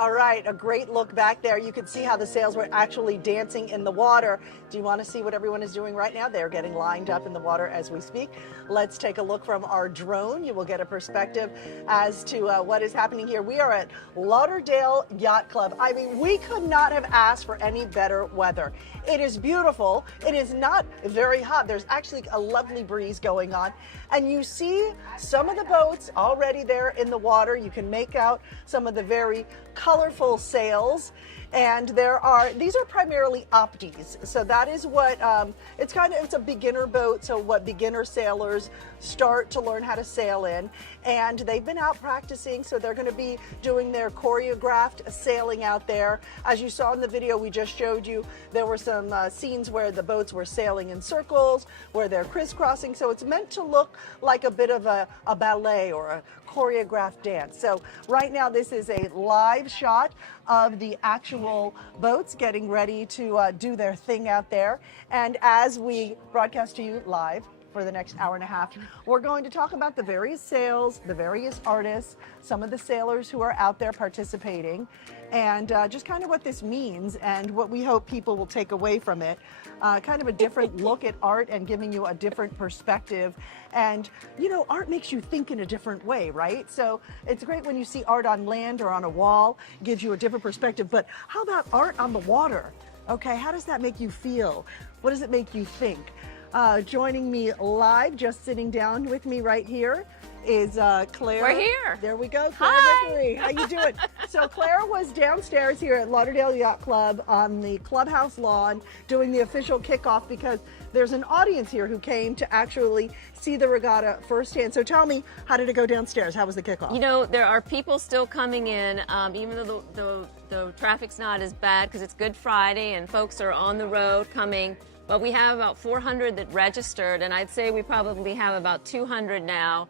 All right, a great look back there. You can see how the sails were actually dancing in the water. Do you want to see what everyone is doing right now? They're getting lined up in the water as we speak. Let's take a look from our drone. You will get a perspective as to what is happening here. We are at Lauderdale Yacht Club. I mean, we could not have asked for any better weather. It is beautiful. It is not very hot. There's actually a lovely breeze going on. And you see some of the boats already there in the water. You can make out some of the very colorful sails. And these are primarily opties. So that is what, it's a beginner boat. So what beginner sailors start to learn how to sail in. And they've been out practicing. So they're going to be doing their choreographed sailing out there. As you saw in the video we just showed you, there were some scenes where the boats were sailing in circles, where they're crisscrossing. So it's meant to look like a bit of a ballet or a choreographed dance. So right now this is a live shot of the actual boats getting ready to do their thing out there. And as we broadcast to you live for the next hour and a half, we're going to talk about the various sails, the various artists, some of the sailors who are out there participating, and just kind of what this means and what we hope people will take away from it. Kind of a different look at art and giving you a different perspective. And, you know, art makes you think in a different way, right? So it's great when you see art on land or on a wall, gives you a different perspective. But how about art on the water? Okay, how does that make you feel? What does it make you think? Joining me live, just sitting down with me right here, is Claire. We're here. There we go, Claire. Hi. Vickery. How you doing? So Claire was downstairs here at Lauderdale Yacht Club on the clubhouse lawn doing the official kickoff because there's an audience here who came to actually see the regatta firsthand. So tell me, how did it go downstairs? How was the kickoff? You know, there are people still coming in, even though the traffic's not as bad because it's Good Friday and folks are on the road coming. But we have about 400 that registered, and I'd say we probably have about 200 now.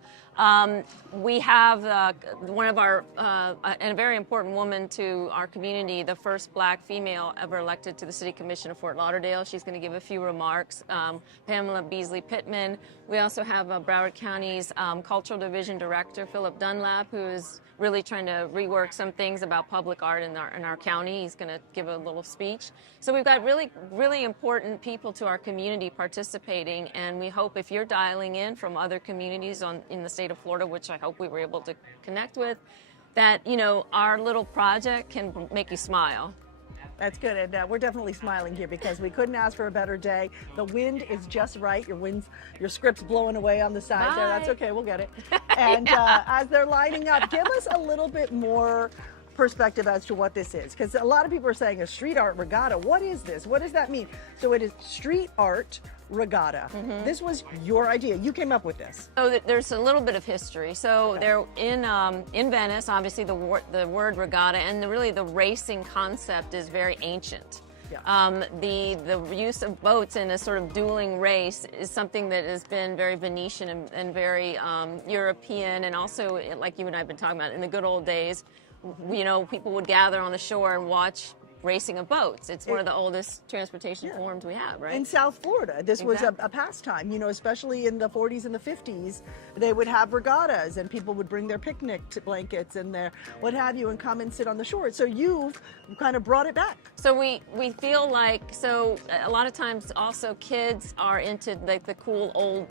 We have one of our, and a very important woman to our community, the first black female ever elected to the City Commission of Fort Lauderdale. She's going to give a few remarks. Pamela Beasley Pittman. We also have Broward County's Cultural Division Director, Philip Dunlap, who is really trying to rework some things about public art in our county. He's going to give a little speech. So we've got really, really important people to our community participating, and we hope if you're dialing in from other communities in the state of Florida, which I hope we were able to connect with, that, you know, our little project can make you smile. That's good, and we're definitely smiling here because we couldn't ask for a better day. The wind is just right. Your script's blowing away on the side there. That's okay, we'll get it. And as they're lining up, give us a little bit more perspective as to what this is, because a lot of people are saying a street art regatta. What is this? What does that mean? So it is street art regatta. Mm-hmm. This was your idea. You came up with this. So there's a little bit of history. So they're in Venice, obviously the word regatta, and really the racing concept is very ancient. Yeah. The use of boats in a sort of dueling race is something that has been very Venetian and very European, and also, like you and I have been talking about, in the good old days, you know, people would gather on the shore and watch racing of boats. It's one of the oldest transportation forms we have, right? In South Florida, this was a pastime, you know, especially in the 40s and the 50s. They would have regattas and people would bring their picnic blankets and their what have you and come and sit on the shore. So you've kind of brought it back. So we feel like, so a lot of times also kids are into like the cool old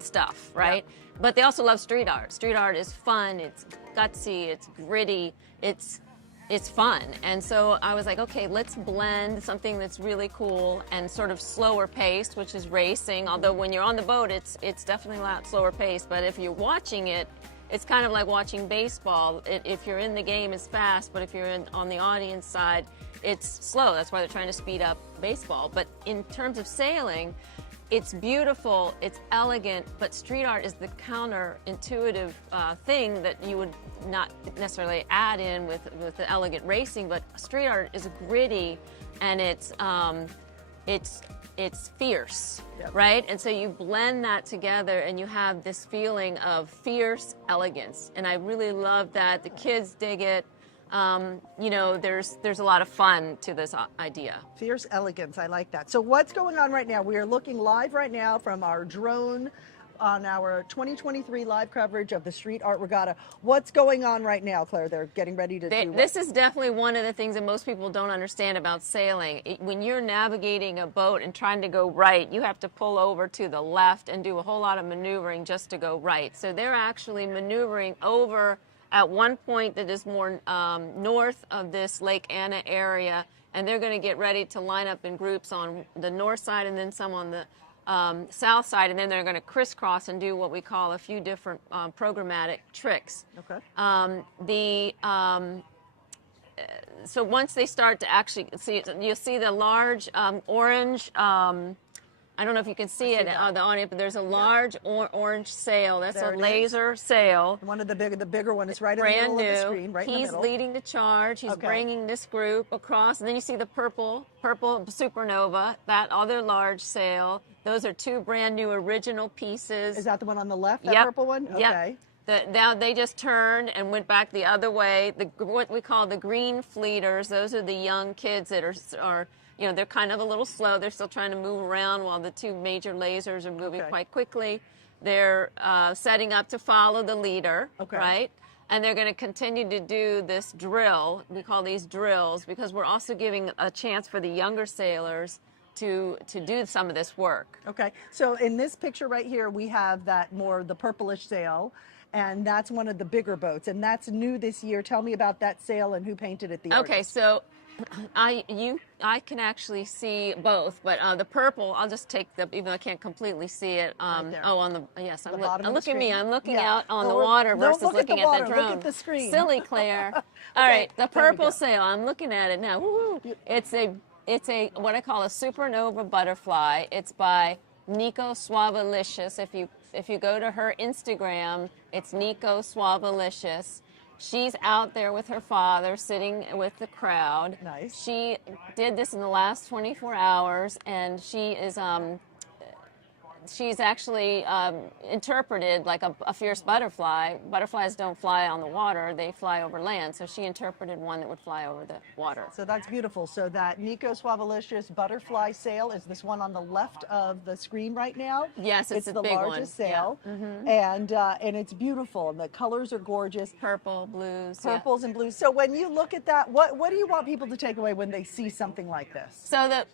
stuff, right? Yeah. But they also love street art. Street art is fun, it's gutsy, it's gritty, it's fun. And so I was like, okay, let's blend something that's really cool and sort of slower paced, which is racing. Although when you're on the boat, it's definitely a lot slower paced. But if you're watching it, it's kind of like watching baseball. If you're in the game, it's fast. But if you're on the audience side, it's slow. That's why they're trying to speed up baseball. But in terms of sailing, it's beautiful, it's elegant, but street art is the counterintuitive thing that you would not necessarily add in with the elegant racing, but street art is gritty and it's fierce, right? And so you blend that together and you have this feeling of fierce elegance. And I really love that. The kids dig it. You know, there's a lot of fun to this idea. Fierce elegance, I like that. So what's going on right now? We are looking live right now from our drone on our 2023 live coverage of the Street Art Regatta. What's going on right now, Claire? They're getting ready to do what? This is definitely one of the things that most people don't understand about sailing. When you're navigating a boat and trying to go right, you have to pull over to the left and do a whole lot of maneuvering just to go right. So they're actually maneuvering over at one point that is more north of this Lake Anna area, and they're going to get ready to line up in groups on the north side and then some on the south side, and then they're going to crisscross and do what we call a few different programmatic tricks. Okay. So once they start to actually see, you'll see the large orange. I don't know if you can see it on the audience, but there's a large orange sail. That's a laser sail. One of the bigger one is right in the middle of the screen, right in the middle. He's leading the charge. He's bringing this group across, and then you see the purple supernova, that other large sail. Those are two brand new original pieces. Is that the one on the left, that purple one? Okay. Now they just turned and went back the other way. What we call the green fleeters, those are the young kids that are you know, they're kind of a little slow. They're still trying to move around while the two major lasers are moving quite quickly. They're setting up to follow the leader, right? And they're going to continue to do this drill. We call these drills because we're also giving a chance for the younger sailors to do some of this work. Okay. So in this picture right here, we have the purplish sail, and that's one of the bigger boats, and that's new this year. Tell me about that sail and who painted it. Okay, so I can actually see both, but the purple, I'll just take even though I can't completely see it. Right there. Oh, yes, look at me. I'm looking Yeah. out on the water versus looking at the drone. Look at the screen. Silly Claire. All right, the purple sail. I'm looking at it now. Woo-hoo. It's a what I call a supernova butterfly. It's by Nico Suavelicious. If you go to her Instagram, it's Nico Suavelicious. She's out there with her father, sitting with the crowd. Nice. She did this in the last 24 hours, and she's actually interpreted like a fierce butterfly. Butterflies don't fly on the water, they fly over land. So she interpreted one that would fly over the water. So that's beautiful. So that Nico Suavelicious butterfly sail is this one on the left of the screen right now. Yes, it's the big largest one. sail. Yeah. And it's beautiful, and the colors are gorgeous. Purple, blues. Purples and blues. So when you look at that, what do you want people to take away when they see something like this? So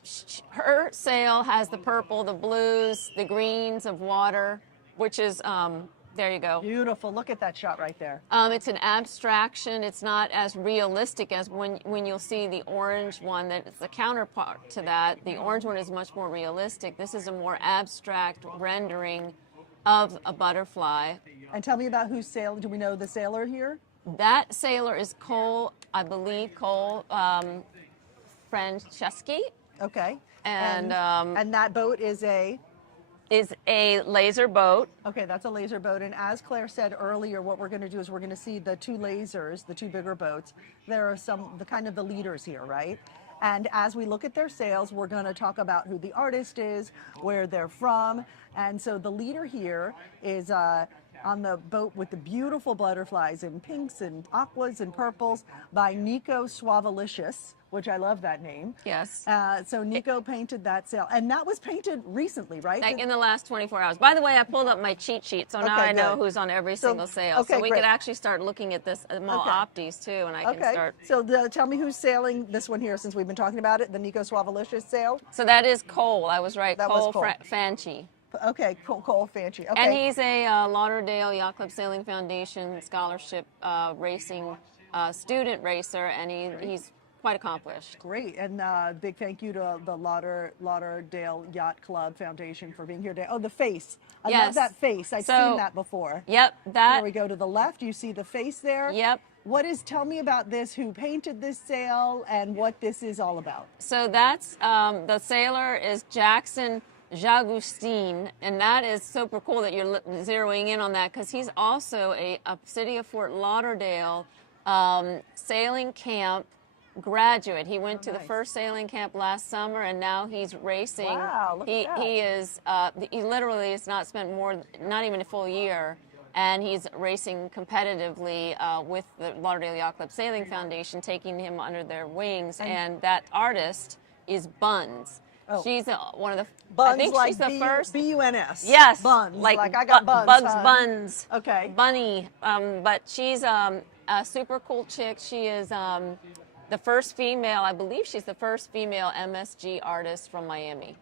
her sail has the purple, the blues, the greens of water, which is, there you go. Beautiful. Look at that shot right there. It's an abstraction. It's not as realistic as when you'll see the orange one that's the counterpart to that. The orange one is much more realistic. This is a more abstract rendering of a butterfly. And tell me about whose sail. Do we know the sailor here? That sailor is Cole Franceschi. Okay. And that boat is a laser boat. Okay, that's a laser boat. And as Claire said earlier, what we're going to do is we're going to see the two lasers, the two bigger boats. There are the leaders here, right? And as we look at their sails, we're going to talk about who the artist is, where they're from. And so the leader here is on the boat with the beautiful butterflies in pinks and aquas and purples by Nico Suavelicious, which I love that name. Yes. So Nico painted that sail, and that was painted recently, right? Like in the last 24 hours. By the way, I pulled up my cheat sheet, so now I know who's on every single sail. So we could actually start looking at this all opties too, and I can start. So tell me who's sailing this one here, since we've been talking about it, the Nico Suavelicious sail. So that is Cole. I was right. That Cole was Cole. Fanchi. Okay, Cole Fanchi. Okay. And he's a Lauderdale Yacht Club Sailing Foundation scholarship racing student racer, and he's quite accomplished. Great, and big thank you to the Lauderdale Yacht Club Foundation for being here today. Oh, the face. I love that face. I've seen that before. Yep. There we go to the left. You see the face there? Yep. Tell me about this, who painted this sail, and what this is all about. So that's, the sailor is Jackson Jagustin, and that is super cool that you're zeroing in on that, because he's also a City of Fort Lauderdale sailing camp graduate. He went to the first sailing camp last summer, and now he's racing. Wow, look at that. He literally has not spent not even a full year, and he's racing competitively with the Lauderdale Yacht Club Sailing Foundation, taking him under their wings, and that artist is Buns. Oh. She's one of the. Buns I think like she's the first. B-U-N-S. Yes, Buns. Like I got buns. Bugs huh? Buns. Okay. Bunny. But she's a super cool chick. She is the first female. I believe she's the first female MSG artist from Miami.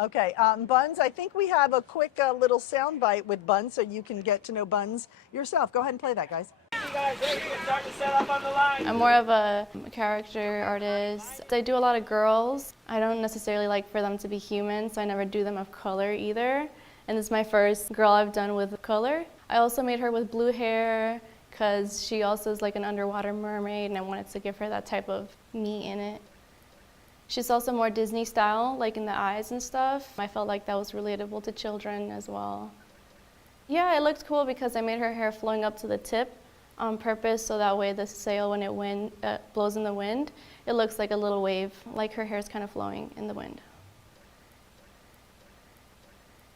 Okay, Buns, I think we have a quick little sound bite with Buns so you can get to know Buns yourself. Go ahead and play that, guys. You guys ready to start to set up on the line? I'm more of a character artist. I do a lot of girls. I don't necessarily like for them to be human, so I never do them of color either. And this is my first girl I've done with color. I also made her with blue hair because she also is like an underwater mermaid, and I wanted to give her that type of me in it. She's also more Disney style, like in the eyes and stuff. I felt like that was relatable to children as well. Yeah, it looked cool because I made her hair flowing up to the tip on purpose, so that way the sail, when it blows in the wind, it looks like a little wave, like her hair is kind of flowing in the wind.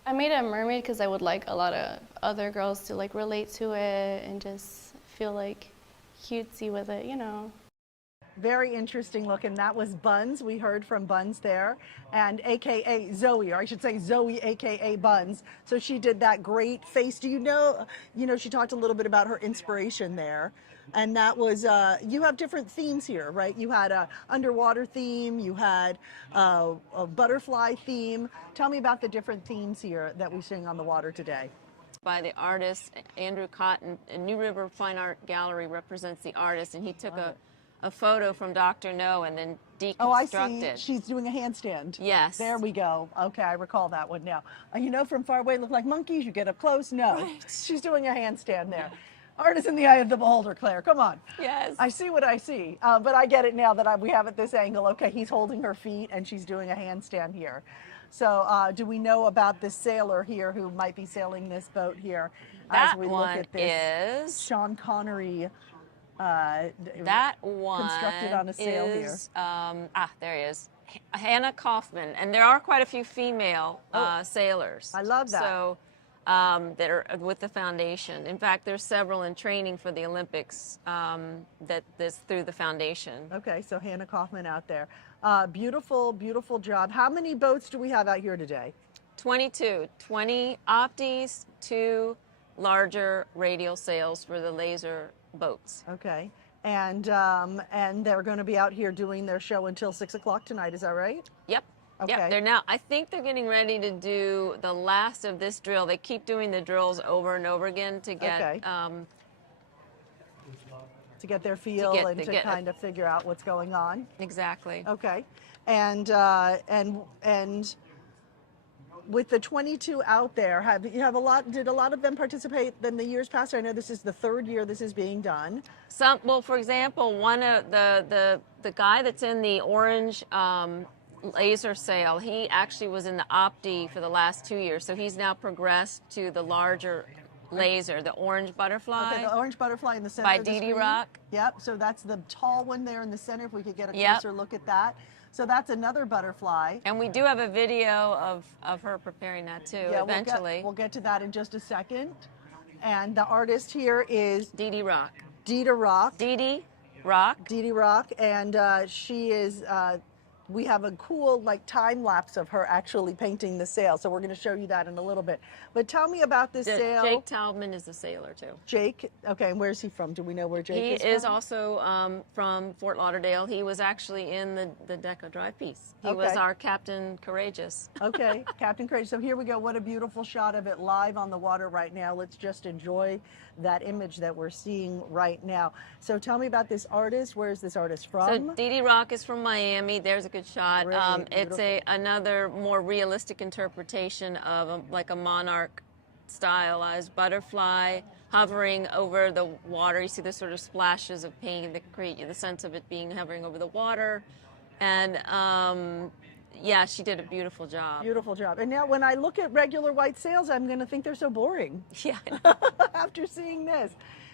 I made a mermaid because I would like a lot of other girls to like relate to it and just feel like cutesy with it, you know. Very interesting look, and that was Buns. We heard from Buns there, and AKA Zoe, or I should say Zoe, AKA Buns. So she did that great face. Do you know, she talked a little bit about her inspiration there, and that was, you have different themes here, right? You had a underwater theme, you had a butterfly theme. Tell me about the different themes here that we sing on the water today. By the artist Andrew Cotton, and New River Fine Art Gallery represents the artist, and he took a photo from Dr. No and then deconstructed. Oh, I see. She's doing a handstand. Yes. There we go. Okay, I recall that one now. From far away look like monkeys. You get up close. No, Right. She's doing a handstand there. Art is in the eye of the beholder, Claire. Come on. Yes. I see what I see, but I get it now that we have at this angle. Okay, he's holding her feet and she's doing a handstand here. So do we know about this sailor here who might be sailing this boat here? That as we one look at this is Sean Connery. That one constructed on a sail is, there he is. Hannah Kaufman, and there are quite a few female sailors. I love that. So that are with the foundation. In fact, there's several in training for the Olympics through the foundation. Okay, so Hannah Kaufman out there. Beautiful, beautiful job. How many boats do we have out here today? 22, 20 opties, 2 larger radial sails for the laser boats. Okay, and they're going to be out here doing their show until 6 o'clock tonight. Is that right? Yep. Okay. Yep. They're now. I think they're getting ready to do the last of this drill. They keep doing the drills over and over again to get Okay. To get their feel and to kind of figure out what's going on. Exactly. Okay, and with the 22 out there, did a lot of them participate in the years past? I know this is the 3rd year this is being done. Well, for example, one of the guy that's in the orange laser sail, he actually was in the opti for the last 2 years, so he's now progressed to the larger laser, the orange butterfly. Okay, the orange butterfly in the center by of the Dee Dee screen. Rock. Yep, so that's the tall one there in the center, if we could get a Yep. closer look at that. So that's another butterfly. And we do have a video of her preparing that too, Yeah, eventually. we'll get to that in just a second. And the artist here is Dee Dee Rock. Dee Dee Rock. Dee Dee Rock. Dee Dee Rock, and she is, we have a cool time lapse of her actually painting the sail, so we're going to show you that in a little bit. But tell me about this sail. Jake Taubman is a sailor too. Jake, okay, and where's he from? Do we know where Jake is from? He is also from Fort Lauderdale. He was actually in the Deco Drive piece. He was Okay. our Captain Courageous. Okay, Captain Courage. So here we go. What a beautiful shot of it live on the water right now. Let's just enjoy that image that we're seeing right now. So tell me about this artist. Where is this artist from? So Dee Dee Rock is from Miami. There's a good shot. Great, It's beautiful. another more realistic interpretation of a monarch stylized butterfly hovering over the water. You see the sort of splashes of paint that create you the sense of it being hovering over the water. And yeah, she did a beautiful job. Beautiful job. And now when I look at regular white sails, I'm going to think they're so boring. Yeah. After seeing this.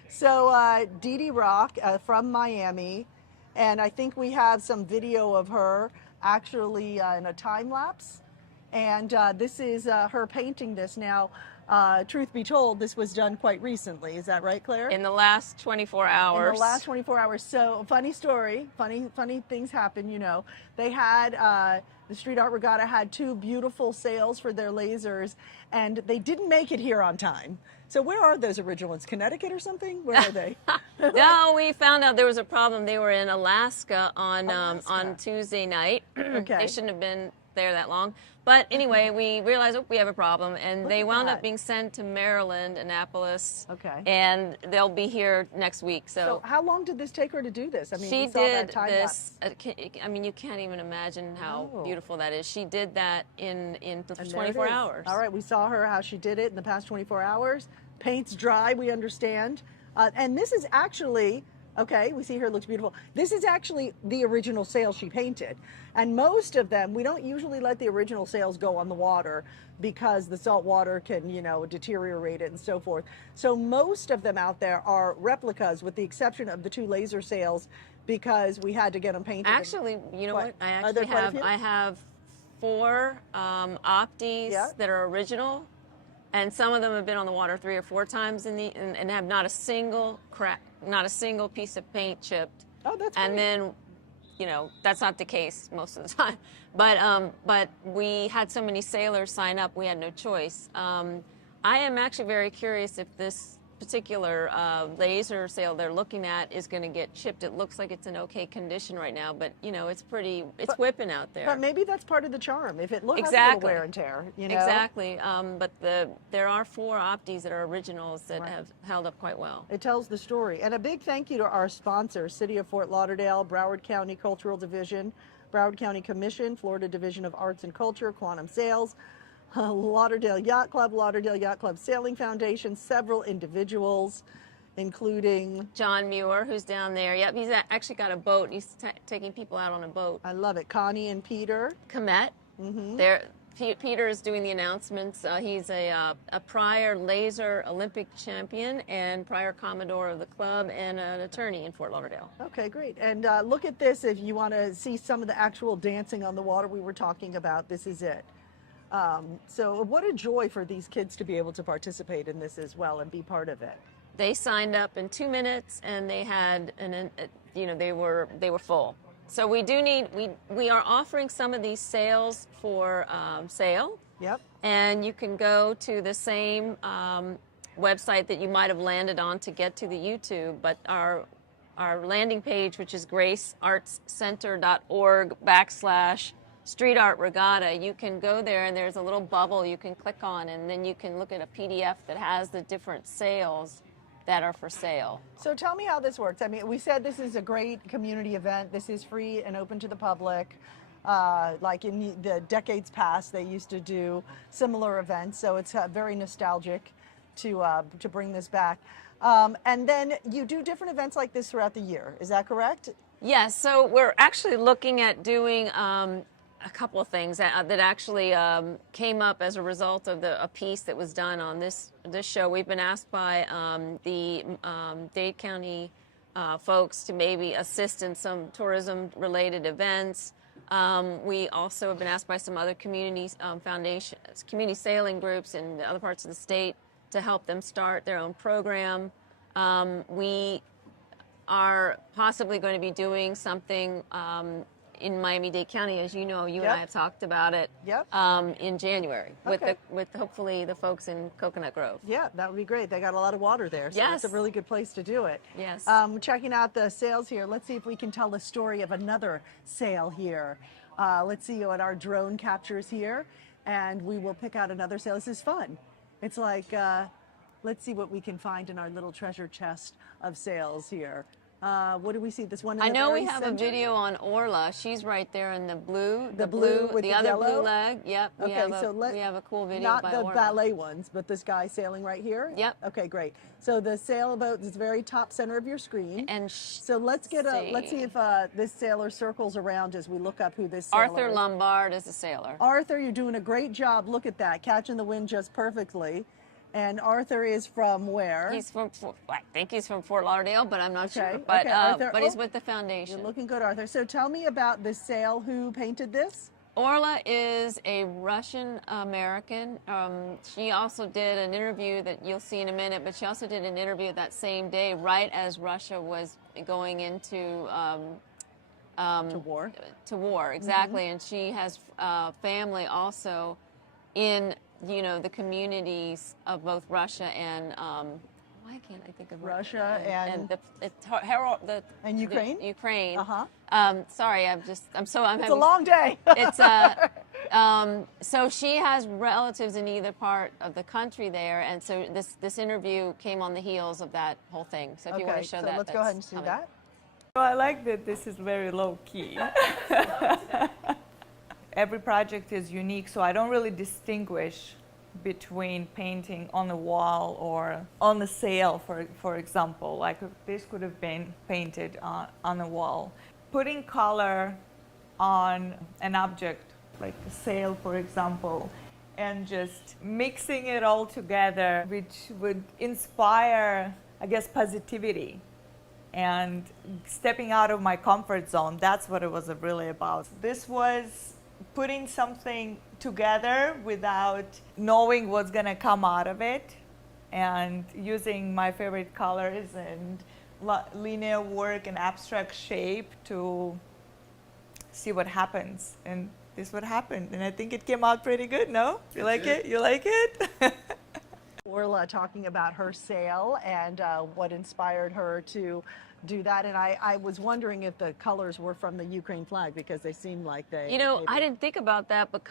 So Dee Dee Rock from Miami, and I think we have some video of her actually in a time lapse, and this is her painting this. Now, truth be told, this was done quite recently. Is that right, Claire? In the last 24 hours. In the last 24 hours. So funny story, funny things happen, They had the Street Art Regatta had 2 beautiful sales for their lasers, and they didn't make it here on time. So where are those original ones? Connecticut or something? Where are they? No, we found out there was a problem. They were in Alaska on Alaska. Tuesday night. Okay. They shouldn't have been there that long. But anyway, we realized, oh, we have a problem, and Look they at wound that. up being sent to Maryland, Annapolis. Okay. And they'll be here next week. So how long did this take her to do this? I mean, she we saw that did time this. lapse. I mean, you can't even imagine how No. beautiful that is. She did that in And there it 24 is. hours. All right, we saw her how she did it in the past 24 hours. Paint's dry, we understand. And this is actually, okay, we see her, looks beautiful. This is actually the original sail she painted. And most of them, we don't usually let the original sails go on the water because the salt water can, you know, deteriorate it and so forth. So most of them out there are replicas with the exception of the 2 laser sails because we had to get them painted. Actually, you know what? I Are there actually quite a have few? I have 4 Optis Yeah. that are original, and some of them have been on the water 3 or 4 times and have not a single crack, not a single piece of paint chipped. Oh, that's And great. then, you know, that's not the case most of the time. But we had so many sailors sign up, we had no choice. I am actually very curious if this particular laser sail they're looking at is going to get chipped. It looks like it's in okay condition right now, but you know, it's whipping out there. But maybe that's part of the charm. If it looks has a Exactly. little wear and tear, you know. Exactly. But there are 4 Optis that are originals that have held up quite well. It tells the story. And a big thank you to our sponsors, City of Fort Lauderdale, Broward County Cultural Division, Broward County Commission, Florida Division of Arts and Culture, Quantum Sales, Lauderdale Yacht Club, Lauderdale Yacht Club Sailing Foundation, several individuals, including... John Muir, who's down there. Yep, he's actually got a boat. He's taking people out on a boat. I love it. Connie and Peter. Comet. Peter is doing the announcements. He's a prior laser Olympic champion and prior Commodore of the club and an attorney in Fort Lauderdale. Okay, great. And look at this if you want to see some of the actual dancing on the water we were talking about. This is it. So what a joy for these kids to be able to participate in this as well and be part of it. They signed up in 2 minutes and they had they were full. So we are offering some of these sales for sale. Yep. And you can go to the same website that you might have landed on to get to the YouTube, but our landing page, which is graceartscenter.org/Street Art Regatta, you can go there and there's a little bubble you can click on, and then you can look at a PDF that has the different sales that are for sale. So tell me how this works. I mean, we said this is a great community event. This is free and open to the public. Like in the decades past, they used to do similar events, so it's very nostalgic to bring this back. And then you do different events like this throughout the year. Is that correct? Yes. So we're actually looking at doing a couple of things that actually came up as a result of a piece that was done on this show. We've been asked by the Dade County folks to maybe assist in some tourism-related events. We also have been asked by some other communities, foundations, community sailing groups in other parts of the state to help them start their own program. We are possibly going to be doing something in Miami-Dade County, as you know, you and I have talked about it. Yep. In January with hopefully the folks in Coconut Grove. Yeah, that would be great. They got a lot of water there, so Yes. it's a really good place to do it. Yes. Checking out the sails here. Let's see if we can tell the story of another sail here. Let's see what our drone captures here, and we will pick out another sail. This is fun. It's like, let's see what we can find in our little treasure chest of sails here. What do we see? This one in I the know very we have a center? video on Orla. She's right there in the blue. The blue with the other yellow? blue leg. Yep. We have a cool video not by the Orla. ballet ones, but this guy sailing right here. Yep. Okay, great. So the sailboat is very top center of your screen. And so let's see if this sailor circles around as we look up who this sailor Arthur is. Lombard is a sailor. Arthur, you're doing a great job. Look at that, catching the wind just perfectly. And Arthur is from where? He's from, I think he's from Fort Lauderdale, but I'm not sure. Okay, But, okay, Arthur. but he's Oh, with the foundation. You're looking good, Arthur. So tell me about this sail. Who painted this? Orla is a Russian American. She also did an interview that you'll see in a minute, but she also did an interview that same day, right as Russia was going into To war. To war, exactly. And she has family also in, the communities of both Russia and why can't I think of Russia and and Ukraine. Ukraine. Sorry, I'm it's a long day. It's so she has relatives in either part of the country there, and so this interview came on the heels of that whole thing. So if you want to show so that, let's go ahead and see that. Well, I like that this is very low key. Every project is unique, so I don't really distinguish between painting on the wall or on the sail, for example. Like this could have been painted on the wall. Putting color on an object, like a sail, for example, and just mixing it all together, which would inspire, I guess, positivity. And stepping out of my comfort zone, that's what it was really about. This was putting something together without knowing what's going to come out of it, and using my favorite colors and linear work and abstract shape to see what happens. And this is what happened, and I think it came out pretty good. No? You like it? You like it? Orla talking about her sail and what inspired her to do that, and I was wondering if the colors were from the Ukraine flag, because they seem like they. I didn't think about that, but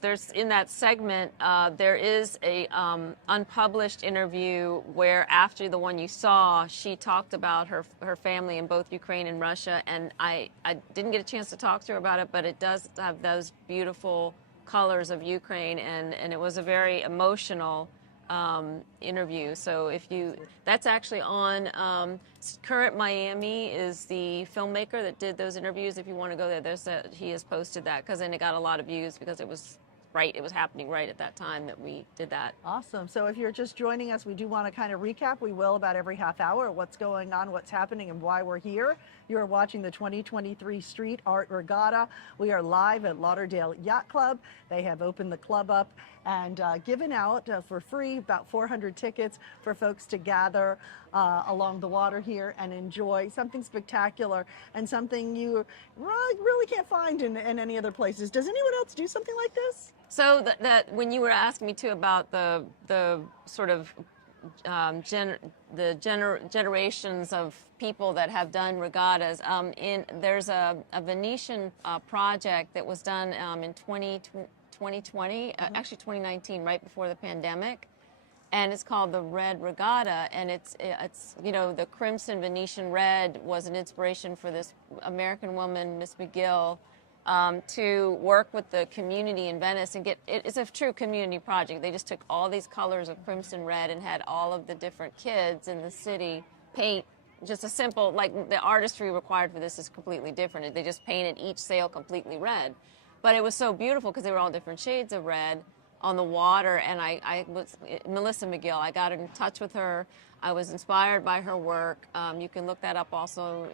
there's in that segment there is a unpublished interview where after the one you saw, she talked about her family in both Ukraine and Russia, and I didn't get a chance to talk to her about it, but it does have those beautiful colors of Ukraine, and it was a very emotional interview. So that's actually on Current Miami is the filmmaker that did those interviews. If you want to go there, he has posted that, because then it got a lot of views because it was happening right at that time that we did that. Awesome. So if you're just joining us, we do want to kind of recap. We will about every half hour what's going on, what's happening, and why we're here. You're watching the 2023 Street Art Regatta. We are live at Lauderdale Yacht Club. They have opened the club up and given out for free about 400 tickets for folks to gather along the water here and enjoy something spectacular and something you really can't find in any other places. Does anyone else do something like this? So that when you were asking me too about the sort of generations of people that have done regattas, there's a Venetian project that was done in 2020, actually 2019, right before the pandemic, and it's called the Red Regatta, and it's the crimson Venetian red was an inspiration for this American woman, Miss McGill, to work with the community in Venice and it's a true community project. They just took all these colors of crimson red and had all of the different kids in the city paint just a simple, like the artistry required for this is completely different. They just painted each sail completely red. But it was so beautiful because they were all different shades of red on the water, and I was Melissa McGill. I got in touch with her. I was inspired by her work. You can look that up also.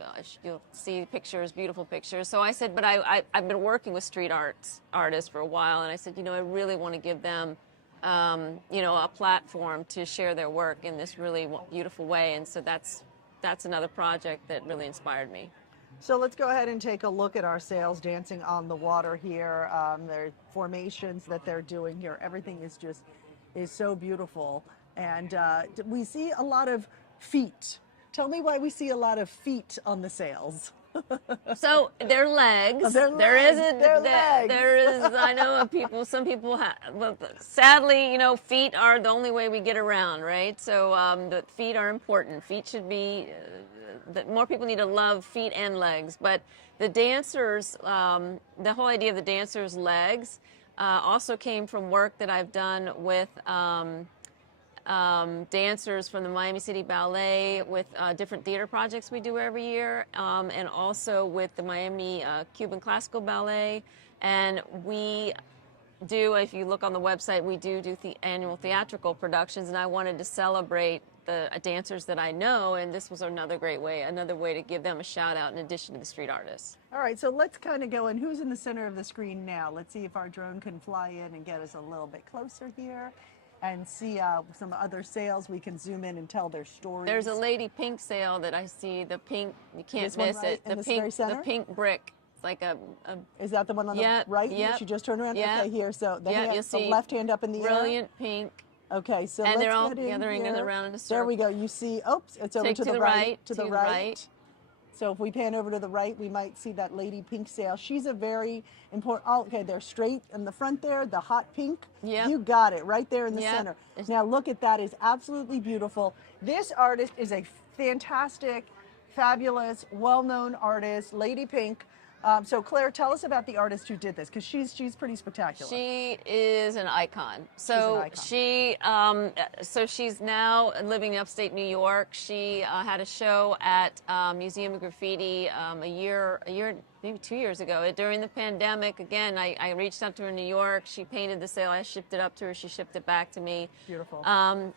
You'll see pictures, beautiful pictures. So I said, but I've been working with street artists for a while, and I said, I really want to give them, a platform to share their work in this really beautiful way. And so that's another project that really inspired me. So let's go ahead and take a look at our sails dancing on the water here. There are formations that they're doing here. Everything is so beautiful. And we see a lot of feet. Tell me why we see a lot of feet on the sails. So their legs. There is. I know some people have. Well, sadly, feet are the only way we get around, right? So the feet are important. Feet should be. That more people need to love feet and legs. But the dancers, the whole idea of the dancers' legs, also came from work that I've done with. Dancers from the Miami City Ballet with different theater projects we do every year, and also with the Miami Cuban Classical Ballet. And we do, if you look on the website, we do the annual theatrical productions, and I wanted to celebrate the dancers that I know, and this was another way to give them a shout out in addition to the street artists. All right, so let's kind of go in. Who's in the center of the screen now? Let's see if our drone can fly in and get us a little bit closer here. and see some other sales. We can zoom in and tell their stories. There's a lady pink sale that I see. The pink, you can't This one miss right it. in The this pink, very center? the pink brick. It's like a Is that the one on Yep, the right? yep, She just turned around. yep. Okay, here. So then Yep, we you'll have the see left hand up in the air. brilliant pink. Okay, so And let's they're all get in gathering here. around in a There we go. circle. You see, oops, it's over Take to the right. To to the the right. right. So if we pan over to the right, we might see that lady pink sale. She's a very important. Oh, okay, they're straight in the front there, the hot pink. Yep. You got it right there in the Yep. center. Now look at that, is absolutely beautiful. This artist is a fantastic, fabulous, well-known artist, Lady Pink. So Claire, tell us about the artist who did this, because she's pretty spectacular. She is an icon. So she's now living in upstate New York. She had a show at Museum of Graffiti a year, maybe 2 years ago. During the pandemic, again, I reached out to her in New York. She painted the sale. I shipped it up to her. She shipped it back to me. Beautiful.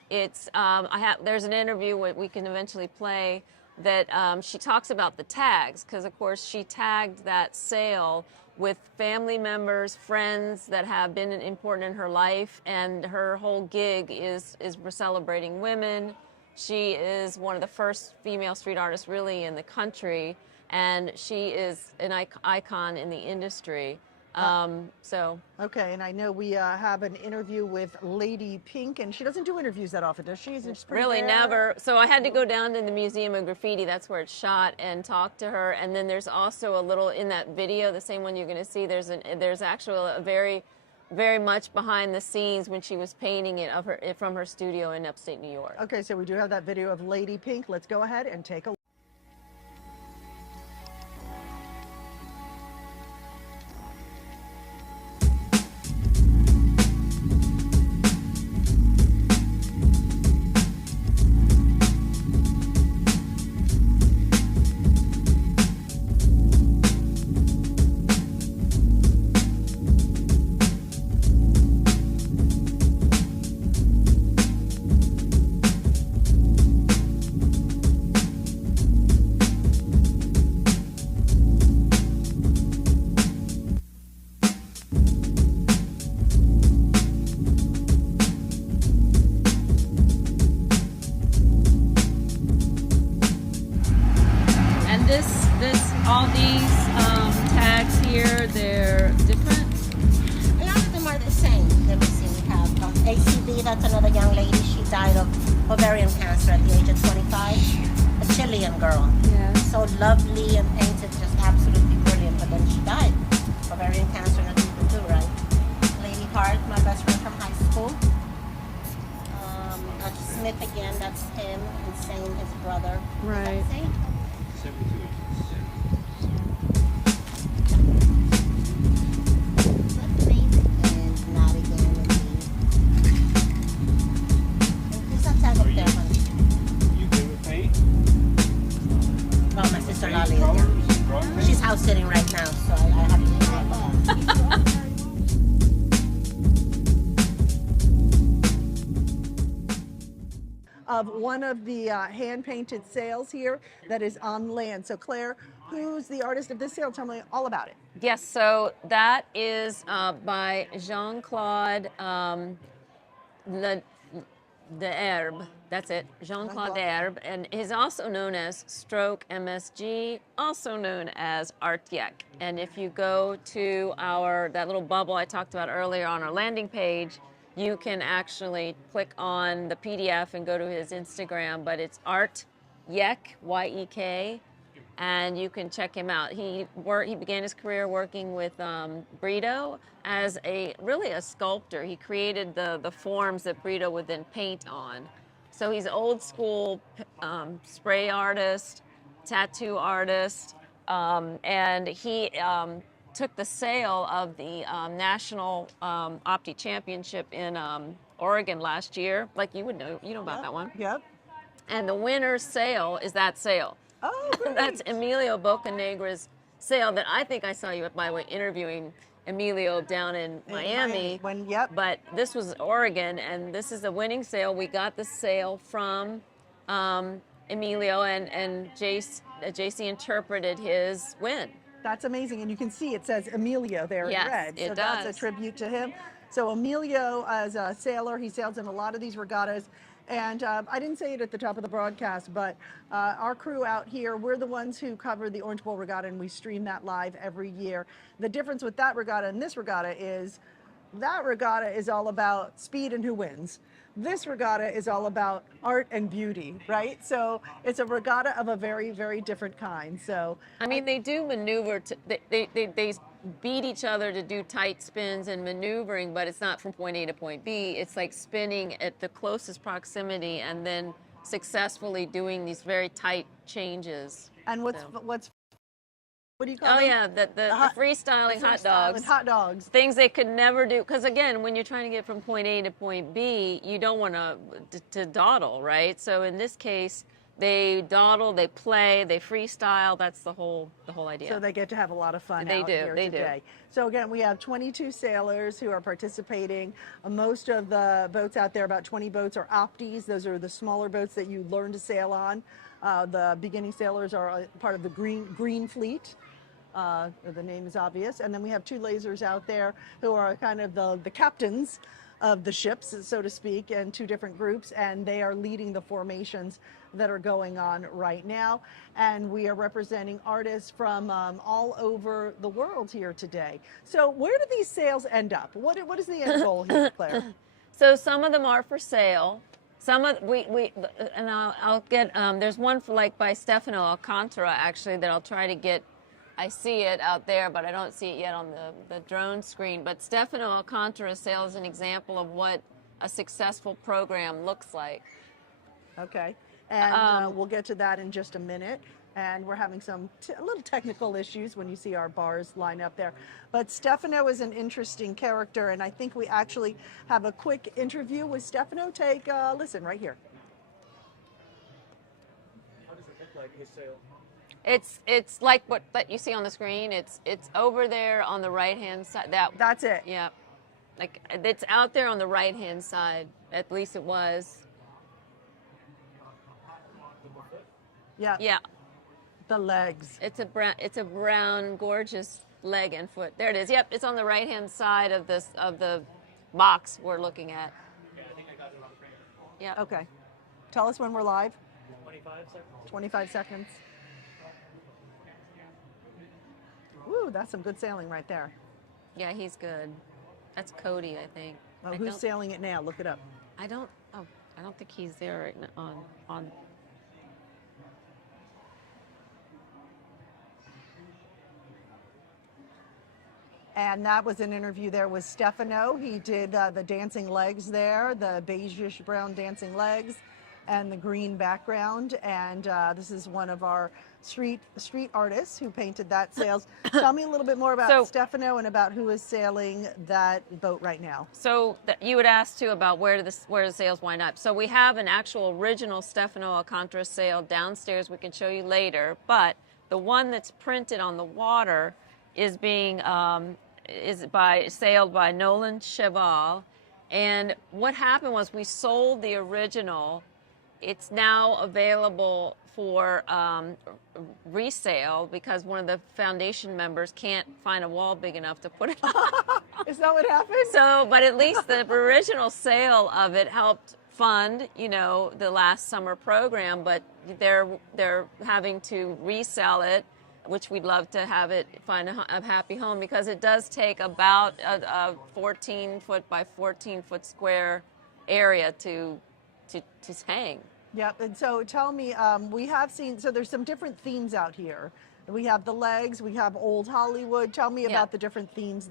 There's an interview we can eventually play that she talks about the tags, because of course she tagged that sale with family members, friends that have been important in her life, and her whole gig is celebrating women. She is one of the first female street artists really in the country, and she is an icon in the industry. Okay, and I know we have an interview with Lady Pink, and she doesn't do interviews that often, does she? Is it Really never. So I had to go down to the Museum of Graffiti, that's where it's shot, and talk to her. And then there's also a little in that video, the same one you're going to see. There's actually a very, very much behind the scenes when she was painting it from her studio in upstate New York. Okay, so we do have that video of Lady Pink. Let's go ahead and take a look. All these tags here, they're different. A lot of them are the same. Let me see, we have ACB, that's another young lady. She died of ovarian cancer at the age of 25. A Chilean girl. Yeah. So lovely and painted, just absolutely brilliant. But then she died. Ovarian cancer, nothing you can do, right? Lady Hart, my best friend from high school. Smith again, that's him. Insane, his brother. Right. She's house sitting right now, so I have to do that. Of one of the hand-painted sales here that is on land. So Claire, who's the artist of this sale? Tell me all about it. Yes, so that is by Jean-Claude D'Herbe. That's it, Jean-Claude D'Herbe, and he's also known as Stroke MSG, also known as Yacht. And if you go to that little bubble I talked about earlier on our landing page, you can actually click on the PDF and go to his Instagram, but it's Yek, Y-E-K, and you can check him out. He began his career working with Brito as really a sculptor. He created the forms that Brito would then paint on. So he's old school spray artist, tattoo artist, and he took the sale of the National Opti Championship in Oregon last year. Like you know about that one. Yep. And the winner's sale is that sale. Oh, great. That's Emilio Bocanegra's sale that I think I saw you, by the way, interviewing Emilio down in Miami. Yep. But this was Oregon, and this is the winning sale. We got the sale from Emilio, and JC interpreted his win. That's amazing. And you can see it says Emilio there Yes, in red. it So does. that's a tribute to him. So Emilio, as a sailor, he sails in a lot of these regattas. And I didn't say it at the top of the broadcast, but our crew out here, we're the ones who cover the Orange Bowl Regatta, and we stream that live every year. The difference with that regatta and this regatta is that regatta is all about speed and who wins. This regatta is all about art and beauty, right? So it's a regatta of a very, very different kind. So I mean, they do maneuver. They beat each other to do tight spins and maneuvering, but it's not from point A to point B. It's like spinning at the closest proximity and then successfully doing these very tight changes. and what's So. what do you call Oh them? yeah, the freestyling hot dogs. Hot dogs. Things they could never do, because again, when you're trying to get from point A to point B, you don't want to dawdle, right? So in this case, they dawdle, they play, they freestyle. That's the whole idea. So they get to have a lot of fun They out do, here they do. today. So again, we have 22 sailors who are participating. Most of the boats out there, about 20 boats, are opties. Those are the smaller boats that you learn to sail on. The beginning sailors are part of the green fleet. The name is obvious. And then we have two lasers out there who are kind of the captains of the ships, so to speak, and two different groups, and they are leading the formations that are going on right now. And we are representing artists from all over the world here today. So where do these sails end up? What is the end goal here, Claire? So some of them are for sale. Some of and I'll get there's one for like by Stefano Alcantara actually that I'll try to get. I see it out there, but I don't see it yet on the drone screen. But Stefano Alcantara sail is an example of what a successful program looks like. Okay, and we'll get to that in just a minute. And we're having some little technical issues when you see our bars line up there. But Stefano is an interesting character, and I think we actually have a quick interview with Stefano. Take a listen right here. How does it look like his sail? It's like what that you see on the screen. It's over there on the right hand side. That's it. Yeah, like it's out there on the right hand side. At least it was. Yeah. Yeah. The legs. It's a brown, gorgeous leg and foot. There it is. Yep, it's on the right hand side of the box we're looking at. Yeah, I think I got it on frame. Yeah. Okay. Tell us when we're live. 25 seconds. 25 seconds. Woo, that's some good sailing right there. Yeah, he's good. That's Cody, I think. Oh, I who's don't- sailing it now? Look it up. I don't think he's there right now on. And that was an interview there with Stefano. He did the dancing legs there, the beigeish brown dancing legs and the green background. And this is one of our street artists who painted that sails. Tell me a little bit more about Stefano and about who is sailing that boat right now. So you would ask too about where the sails wind up. So we have an actual original Stefano Alcantara sail downstairs. We can show you later, but the one that's printed on the water is being sailed by Nolan Cheval. And what happened was we sold the original. It's now available for resale because one of the foundation members can't find a wall big enough to put it on. Is that what happened? So, but at least the original sale of it helped fund, the last summer program, but they're having to resell it, which we'd love to have it find a happy home because it does take about a 14-foot by 14-foot square area to hang. Yep. And so tell me, we have seen, so there's some different themes out here. We have the legs, we have old Hollywood. Tell me about the different themes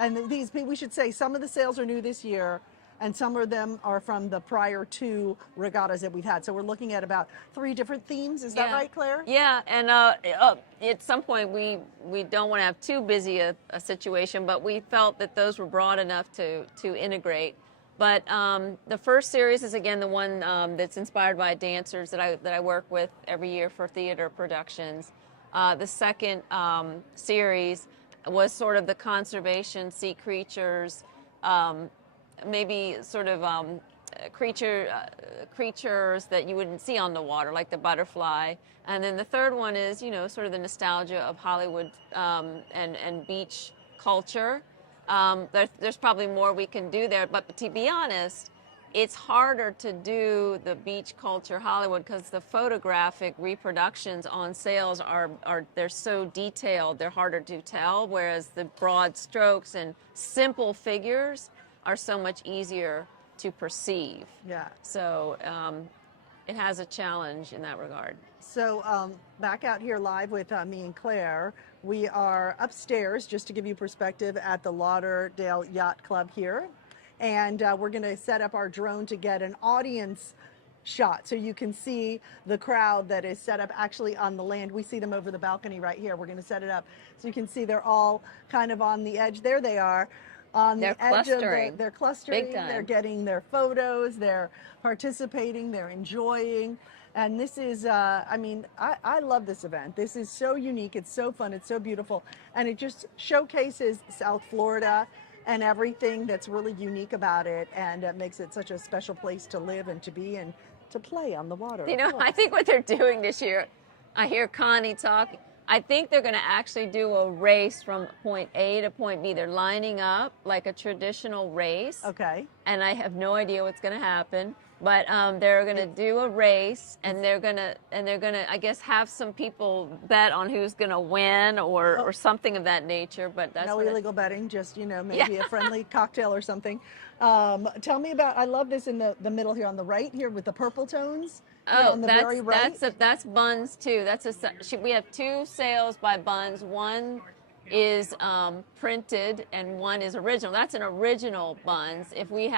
and these, we should say some of the sails are new this year and some of them are from the prior two regattas that we've had. So we're looking at about 3 different themes. Is that right, Claire? Yeah, and at some point we don't want to have too busy a situation, but we felt that those were broad enough to integrate. But the first series is again the one that's inspired by dancers that I work with every year for theater productions. The second series was sort of the conservation sea creatures, maybe sort of creatures that you wouldn't see on the water, like the butterfly. And then the third one is sort of the nostalgia of Hollywood and beach culture. There's probably more we can do there, but to be honest, it's harder to do the beach culture Hollywood because the photographic reproductions on sales they're so detailed, they're harder to tell, whereas the broad strokes and simple figures are so much easier to perceive. Yeah. So it has a challenge in that regard. So back out here live with me and Claire. We are upstairs, just to give you perspective, at the Lauderdale Yacht Club here. And we're going to set up our drone to get an audience shot so you can see the crowd that is set up actually on the land. We see them over the balcony right here. We're going to set it up so you can see they're all kind of on the edge. There they are. On the edge clustering. They're clustering. Big time. They're getting their photos. They're participating. They're enjoying. And this is, I mean, I love this event. This is so unique. It's so fun. It's so beautiful. And it just showcases South Florida and everything that's really unique about it, and it makes it such a special place to live and to be and to play on the water. You know, I think what they're doing this year, I hear Connie talking, I think they're going to actually do a race from point A to point B. They're lining up like a traditional race. Okay. And I have no idea what's going to happen. But they're going to do a race, and they're going to, I guess, have some people bet on who's going to win or something of that nature. But that's no what illegal betting, just, you know, maybe a friendly cocktail or something. Tell me about, I love this in the middle here on the right here with the purple tones. Oh, on the very right. That's Buns too. We have two sales by Buns. One is printed and one is original. That's an original Buns. If we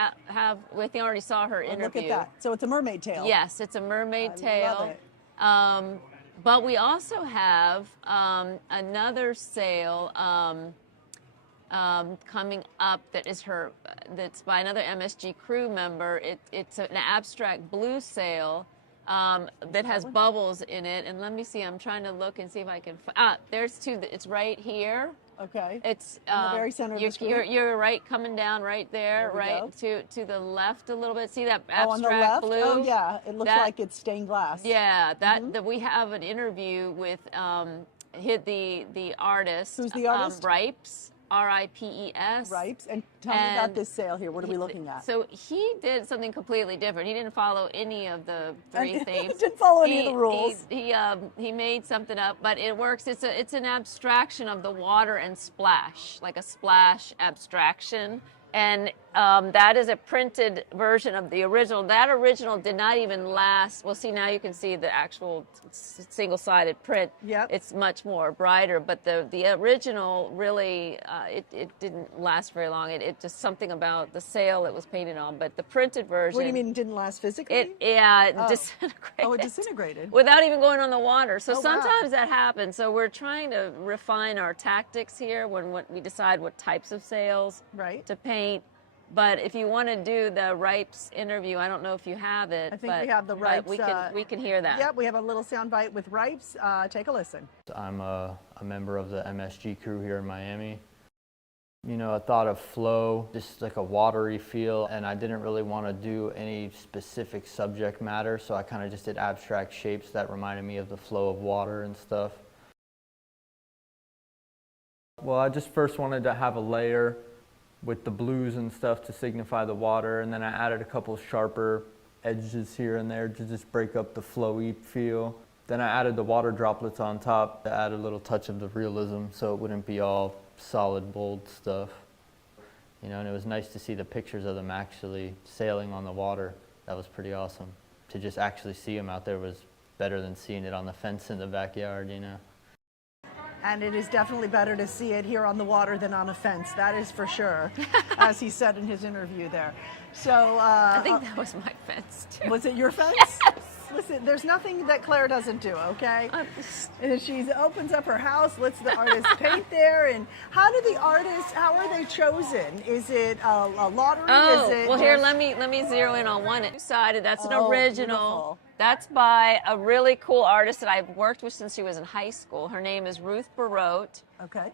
we already saw her interview. Look at that. So it's a mermaid tail. Yes, it's a mermaid tail. Love it. But we also have another sale coming up that's by another MSG crew member. It's an abstract blue sale that has bubbles in it. And let me see, I'm trying to look and see if I can there's two. It's right here. Okay. It's in the very center of the screen. You're right, coming down right there, right to the left a little bit. See that abstract on the left? blue? Oh yeah, it looks like it's stained glass. Yeah, that we have an interview with the artist. Who's the artist? Ripes. R-I-P-E-S. Ripes. And tell me about this sale here. What are we looking at? So he did something completely different. He didn't follow any of the three themes. Didn't follow any of the rules. He made something up, but it works. It's an abstraction of the water and splash, like a splash abstraction. And that is a printed version of the original. That original did not even last. Well, see, now you can see the actual single-sided print. Yep. It's much more brighter, but the original really, it didn't last very long. It just something about the sail it was painted on, but the printed version. What do you mean it didn't last physically? It disintegrated. Oh, it disintegrated. Without even going on the water. So wow. sometimes that happens. So we're trying to refine our tactics here when we decide what types of sails to paint. But if you want to do the Ripes interview, I don't know if you have it. I think we have the Ripes. We can hear that. Yeah, we have a little soundbite with Ripes. Take a listen. I'm a member of the MSG crew here in Miami. You know, I thought of flow, just like a watery feel, and I didn't really want to do any specific subject matter, so I kind of just did abstract shapes that reminded me of the flow of water and stuff. Well, I just first wanted to have a layer with the blues and stuff to signify the water, and then I added a couple sharper edges here and there to just break up the flowy feel. Then I added the water droplets on top to add a little touch of the realism so it wouldn't be all solid, bold stuff. You know, and it was nice to see the pictures of them actually sailing on the water. That was pretty awesome. To just actually see them out there was better than seeing it on the fence in the backyard, you know. And it is definitely better to see it here on the water than on a fence. That is for sure, as he said in his interview there. So I think that was my fence too. Was it your fence? Yes. Listen, there's nothing that Claire doesn't do, okay? And she opens up her house, lets the artist paint there. And how are they chosen? Is it a lottery? Oh, well, here, let me zero in on one. Two-sided, that's an original. Beautiful. That's by a really cool artist that I've worked with since she was in high school. Her name is Ruth Barote. Okay.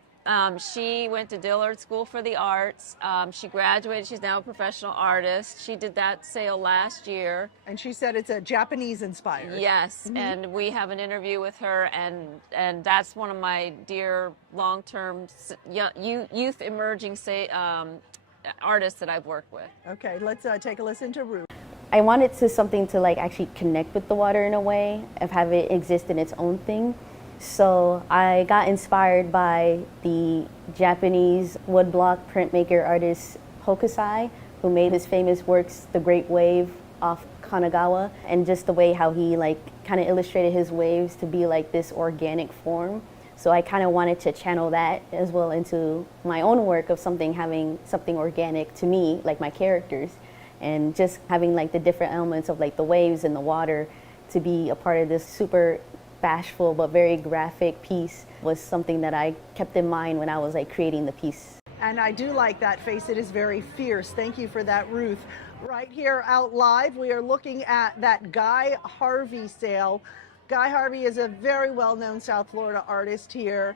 She went to Dillard School for the Arts. She graduated. She's now a professional artist. She did that sale last year. And she said it's a Japanese inspired. Yes, and we have an interview with her, and that's one of my dear long-term youth emerging artists that I've worked with. Okay, let's take a listen to Ruth. I wanted something to like actually connect with the water in a way, of have it exist in its own thing. So I got inspired by the Japanese woodblock printmaker artist Hokusai, who made his famous works, The Great Wave off Kanagawa, and just the way how he like kind of illustrated his waves to be like this organic form. So I kind of wanted to channel that as well into my own work of having something organic to me, like my characters, and just having like the different elements of like the waves and the water to be a part of this super bashful but very graphic piece was something that I kept in mind when I was like creating the piece. And I do like that face. It is very fierce. Thank you for that, Ruth. Right here out live, we are looking at that Guy Harvey sale. Guy Harvey is a very well-known South Florida artist here.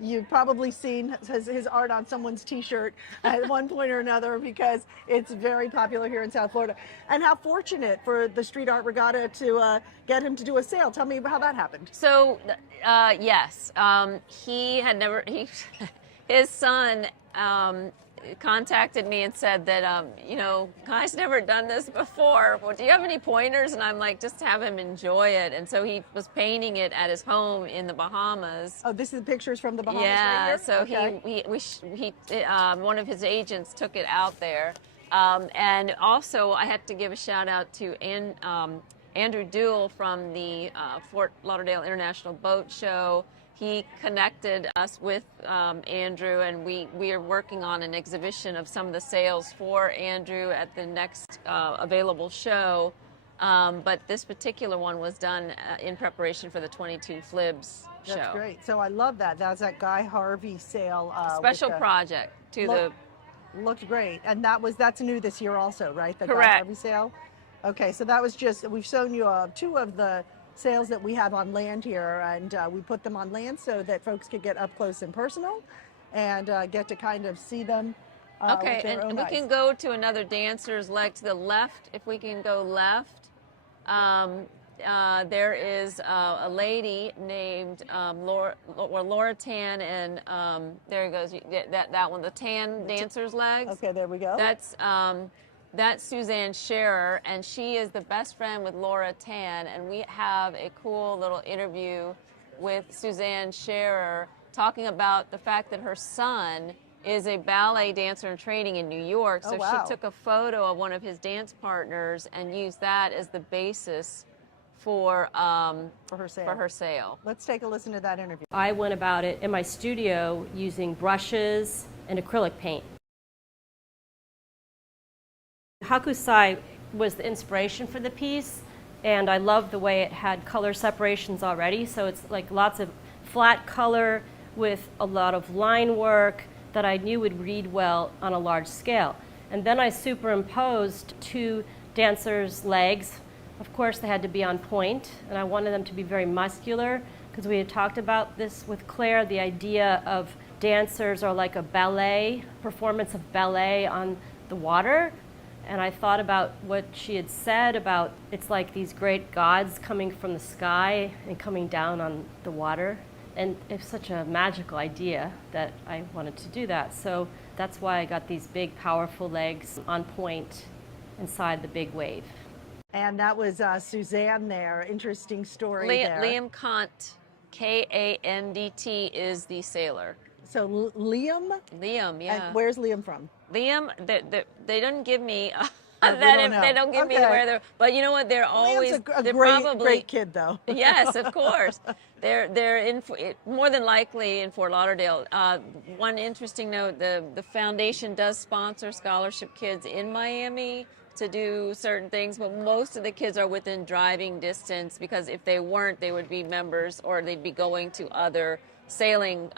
You've probably seen his art on someone's t-shirt at one point or another because it's very popular here in South Florida. And how fortunate for the Street Art Regatta to get him to do a sale. Tell me how that happened. So, yes, his son contacted me and said that, Guy's never done this before. Well, do you have any pointers? And I'm like, just have him enjoy it. And so he was painting it at his home in the Bahamas. Oh, this is pictures from the Bahamas yeah, right here? So okay. he one of his agents took it out there. And also I had to give a shout out to Andrew Duell from the Fort Lauderdale International Boat Show. He connected us with Andrew, and we are working on an exhibition of some of the sales for Andrew at the next available show. But this particular one was done in preparation for the 22 Flibs show. That's great. So I love that. That's that Guy Harvey sale. Special project looked great. And that's new this year also, right? The Correct. Guy Harvey sale. Okay, so that was we've shown you two of the sales that we have on land here, and we put them on land so that folks could get up close and personal and get to kind of see them. Okay, and we can go to another dancer's leg to the left. If we can go left, there is a lady named Laura Tan, and there it goes. That one, the tan dancer's legs. Okay, there we go. That's Suzanne Scherer, and she is the best friend with Laura Tan, and we have a cool little interview with Suzanne Scherer talking about the fact that her son is a ballet dancer in training in New York. So wow. She took a photo of one of his dance partners and used that as the basis for her sale. Let's take a listen to that interview. I went about it in my studio using brushes and acrylic paint. Hokusai was the inspiration for the piece, and I loved the way it had color separations already. So it's like lots of flat color with a lot of line work that I knew would read well on a large scale. And then I superimposed two dancers' legs. Of course, they had to be on point, and I wanted them to be very muscular because we had talked about this with Claire, the idea of dancers are like a ballet, performance of ballet on the water. And I thought about what she had said about it's like these great gods coming from the sky and coming down on the water. And it's such a magical idea that I wanted to do that. So that's why I got these big, powerful legs on point inside the big wave. And that was Suzanne there. Interesting story there. Liam Kant, K-A-N-D-T, is the sailor. So Liam? Liam, yeah. And where's Liam from? Liam, they don't give me they don't give me where they're. But you know what? They're always Liam's they're great kid though. Yes, of course. They're in more than likely in Fort Lauderdale. One interesting note: the foundation does sponsor scholarship kids in Miami to do certain things, but most of the kids are within driving distance because if they weren't, they would be members or they'd be going to other sailing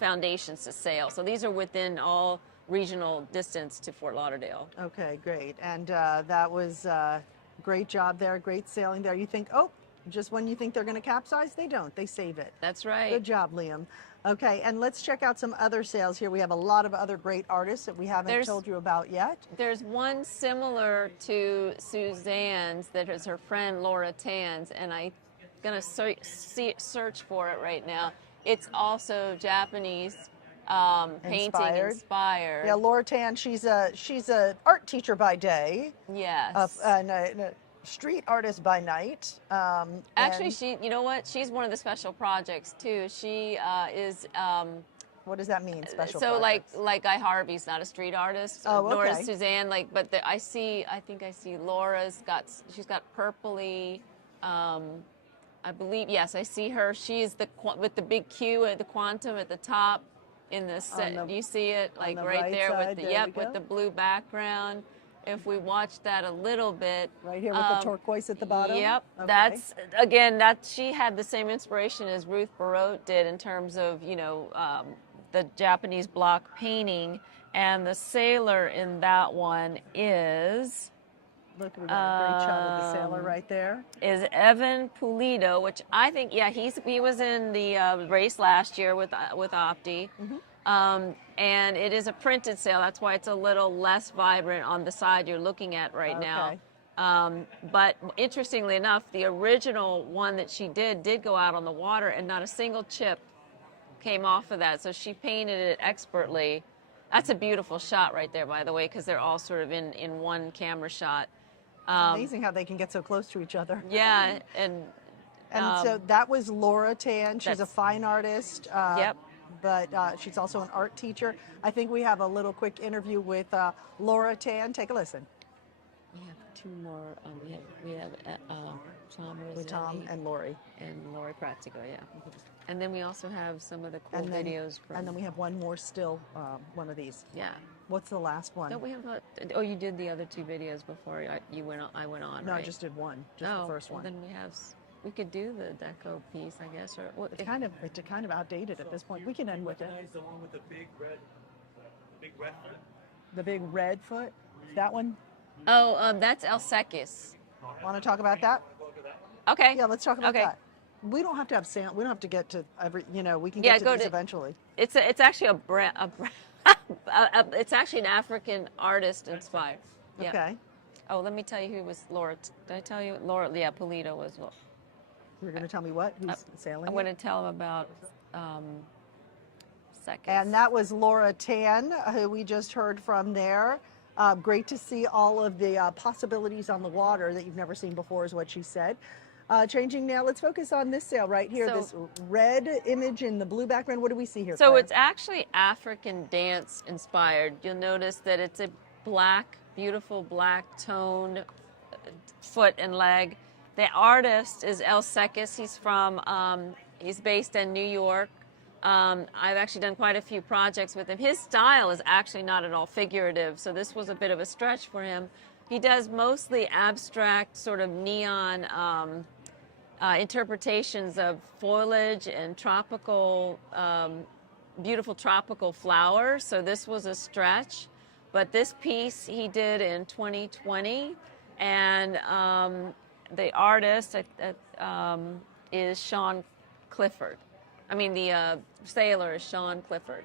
foundations to sail. So these are within all regional distance to Fort Lauderdale. Okay, great. And that was great job there, great sailing there. You think, oh, Just when you think they're going to capsize, they don't. They save it. That's right. Good job, Liam. Okay, and let's check out some other sales here. We have a lot of other great artists that we haven't told you about yet. There's one similar to Suzanne's that is her friend Laura Tan's, and I'm going to search for it right now. It's also Japanese painting inspired. Yeah, Laura Tan, she's a art teacher by day. Yes. No, street artist by night. Actually, you know what? She's one of the special projects too. She is. What does that mean? Special. So projects? like Guy Harvey's not a street artist, nor is Suzanne. But I think I see Laura's she's got purpley. I believe, yes, I see her. She's with the big Q at the quantum at the top in the set. Do you see it? Like right there with with the blue background. If we watch that a little bit. Right here with the turquoise at the bottom? Yep. Okay. She had the same inspiration as Ruth Barot did in terms of, the Japanese block painting. And the sailor in that one is... Look, we got a great shot of the sailor right there. Is Evan Pulido, which I think, he was in the race last year with Opti. Mm-hmm. And it is a printed sail. That's why it's a little less vibrant on the side you're looking at right now. But interestingly enough, the original one that she did go out on the water, and not a single chip came off of that. So she painted it expertly. That's a beautiful shot right there, by the way, because they're all sort of in one camera shot. It's amazing how they can get so close to each other. Yeah, and so that was Laura Tan. She's a fine artist. Yep. But she's also an art teacher. I think we have a little quick interview with Laura Tan. Take a listen. We have two more. We have Tom with Tom and Lori. And Lori Pratico, yeah. And then we also have some of the cool videos from. And then we have one more still, one of these. Yeah. What's the last one? Don't we have? You did the other two videos before I went on. No, right? I just did one. Just the first one. Then we have. We could do the deco piece, I guess, or it's kind of outdated at this point. We can end with it. The one with the big red foot. The big red foot. That one. Oh, that's El Sequis. Want to talk about that? Okay. Yeah, let's talk about that. We don't have to have we don't have to get to every. We can get to these eventually. It's actually it's actually an African artist inspired. Yeah. Okay. Oh, let me tell you who was Laura. Did I tell you Laura? Yeah, Pulido was. You're going to tell me what? Who's sailing? I'm going to tell him about Sequis. And that was Laura Tan, who we just heard from there. Great to see all of the possibilities on the water that you've never seen before, is what she said. Changing now, let's focus on this sail right here, this red image in the blue background. What do we see here, So Claire? It's actually African dance inspired. You'll notice that it's a beautiful black toned foot and leg. The artist is El Sequis. He's based in New York. I've actually done quite a few projects with him. His style is actually not at all figurative, so this was a bit of a stretch for him. He does mostly abstract, sort of neon interpretations of foliage and tropical, beautiful tropical flowers. So this was a stretch. But this piece he did in 2020, and the artist is Sean Clifford. I mean, the sailor is Sean Clifford.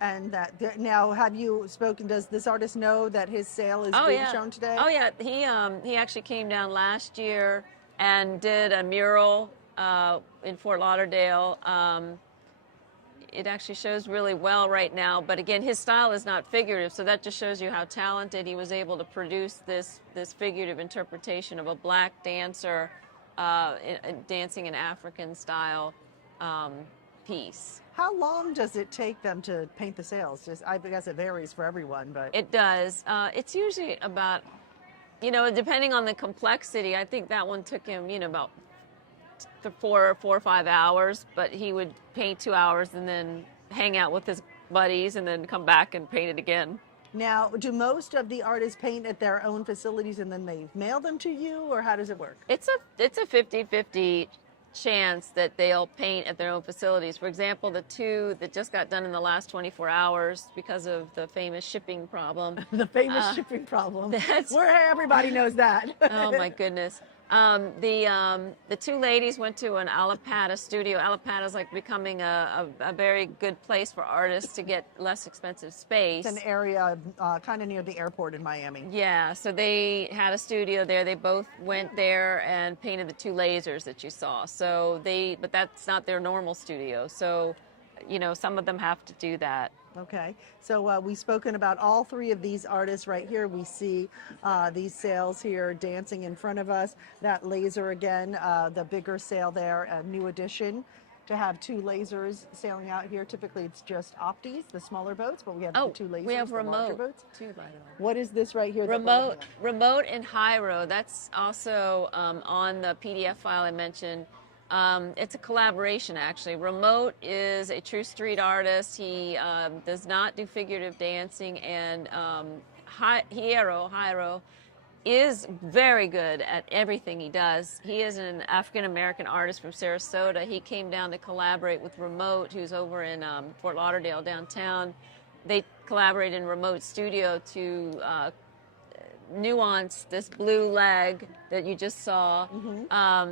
And now, have you spoken? Does this artist know that his sail is being shown today? Oh yeah, he actually came down last year and did a mural in Fort Lauderdale. It actually shows really well right now, but again, his style is not figurative, so that just shows you how talented he was able to produce this figurative interpretation of a black dancer dancing an African style piece. How long does it take them to paint the sails? I guess it varies for everyone, but it does. It's usually about, depending on the complexity. I think that one took him, about 4 or 5 hours, but he would paint 2 hours and then hang out with his buddies and then come back and paint it again. Now, do most of the artists paint at their own facilities and then they mail them to you, or how does it work? It's a 50-50 chance that they'll paint at their own facilities. For example, the two that just got done in the last 24 hours because of the famous shipping problem. The famous shipping problem. Where everybody knows that. Oh my goodness. The two ladies went to an Alapata studio. Alapata is like becoming a very good place for artists to get less expensive space. It's an area kind of near the airport in Miami. Yeah, so they had a studio there. They both went there and painted the two lasers that you saw. But that's not their normal studio. So, you know, some of them have to do that. Okay, so we've spoken about all three of these artists right here. We see these sails here dancing in front of us. That laser again, the bigger sail there, a new addition to have two lasers sailing out here. Typically it's just opties, the smaller boats, but we have the two lasers, we have the larger remote boats. too, by the way. What is this right here? that we're looking at? Remote and Hyro. That's also on the PDF file I mentioned. It's a collaboration, actually. Remote is a true street artist. He does not do figurative dancing, and Hyro is very good at everything he does. He is an African-American artist from Sarasota. He came down to collaborate with Remote, who's over in Fort Lauderdale downtown. They collaborated in Remote studio to nuance this blue leg that you just saw,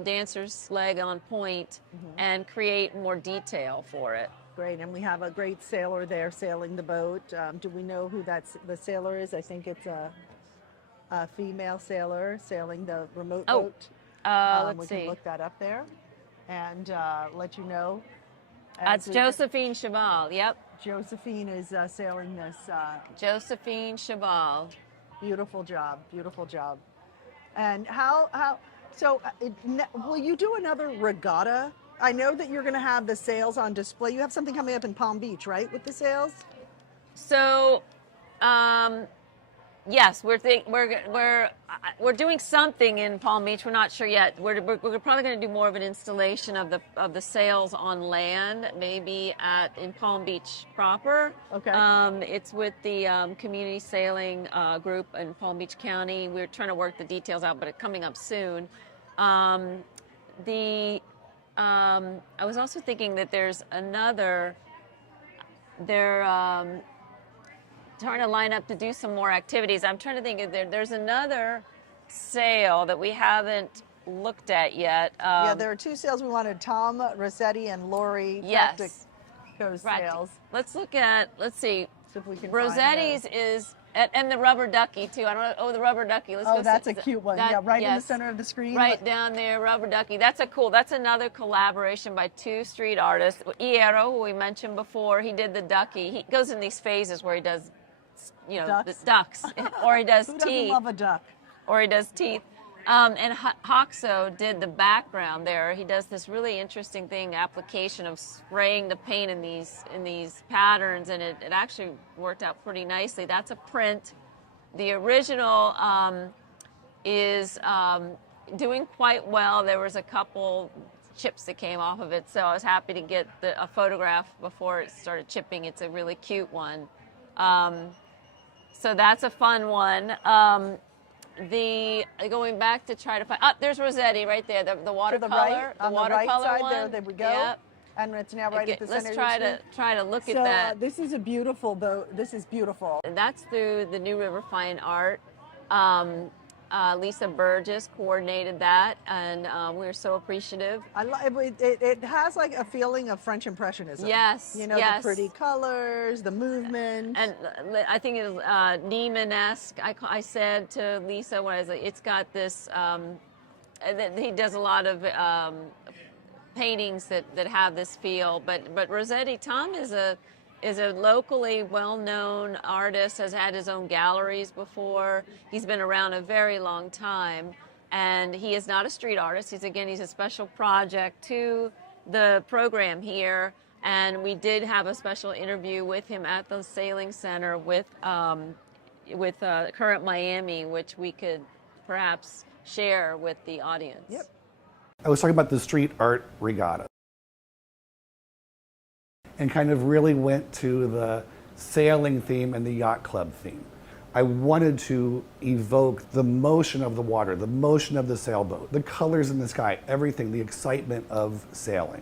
dancer's leg on point, and create more detail for it. Great, and we have a great sailor there sailing the boat. Do we know who the sailor is? I think it's a female sailor sailing the remote boat. Let's we see. can look that up there and let you know. That's Josephine Cheval. Yep. Josephine is sailing this. Josephine Cheval. Beautiful job, beautiful job. And will you do another regatta? I know that you're going to have the sails on display. You have something coming up in Palm Beach, right, with the sails? So, yes, we're doing something in Palm Beach. We're not sure yet. We're probably going to do more of an installation of the sails on land, maybe in Palm Beach proper. Okay. It's with the community sailing group in Palm Beach County. We're trying to work the details out, but it's coming up soon. I was also thinking that there's another. Trying to line up to do some more activities. I'm trying to think if there's another sail that we haven't looked at yet. Yeah, there are two sails we wanted, Tom Rossetti and Lori Practico's sails. Let's see. See if we can Rossetti's find is, and the rubber ducky too. I don't know. Oh, the rubber ducky. Let's go. That's a cute one. Yeah, right in the center of the screen. Right down there, rubber ducky. That's another collaboration by two street artists. Iero, who we mentioned before, he did the ducky. He goes in these phases where he does, the ducks, or he does Who teeth. doesn't love a duck? Or he does teeth. And Hoxo did the background there. He does this really interesting application of spraying the paint in these patterns, and it actually worked out pretty nicely. That's a print. The original is doing quite well. There was a couple chips that came off of it, so I was happy to get a photograph before it started chipping. It's a really cute one. So that's a fun one. Going back to try to find, there's Rossetti right there, the watercolor, on the right side one. there we go. Yep. And it's now right at the center. Let's try to look at that. This is a beautiful boat. This is beautiful. And that's through the New River Fine Art. Lisa Burgess coordinated that, and we're so appreciative. It has like a feeling of French Impressionism. Yes, the pretty colors, the movement. And I think it was Neiman-esque. I said to Lisa, it's got this, he does a lot of paintings that have this feel, but Rossetti, Tom is a locally well-known artist, has had his own galleries before. He's been around a very long time, and he is not a street artist. He's a special project to the program here, and we did have a special interview with him at the Sailing Center with Current Miami, which we could perhaps share with the audience. Yep. I was talking about the street art regatta, and kind of really went to the sailing theme and the yacht club theme. I wanted to evoke the motion of the water, the motion of the sailboat, the colors in the sky, everything, the excitement of sailing.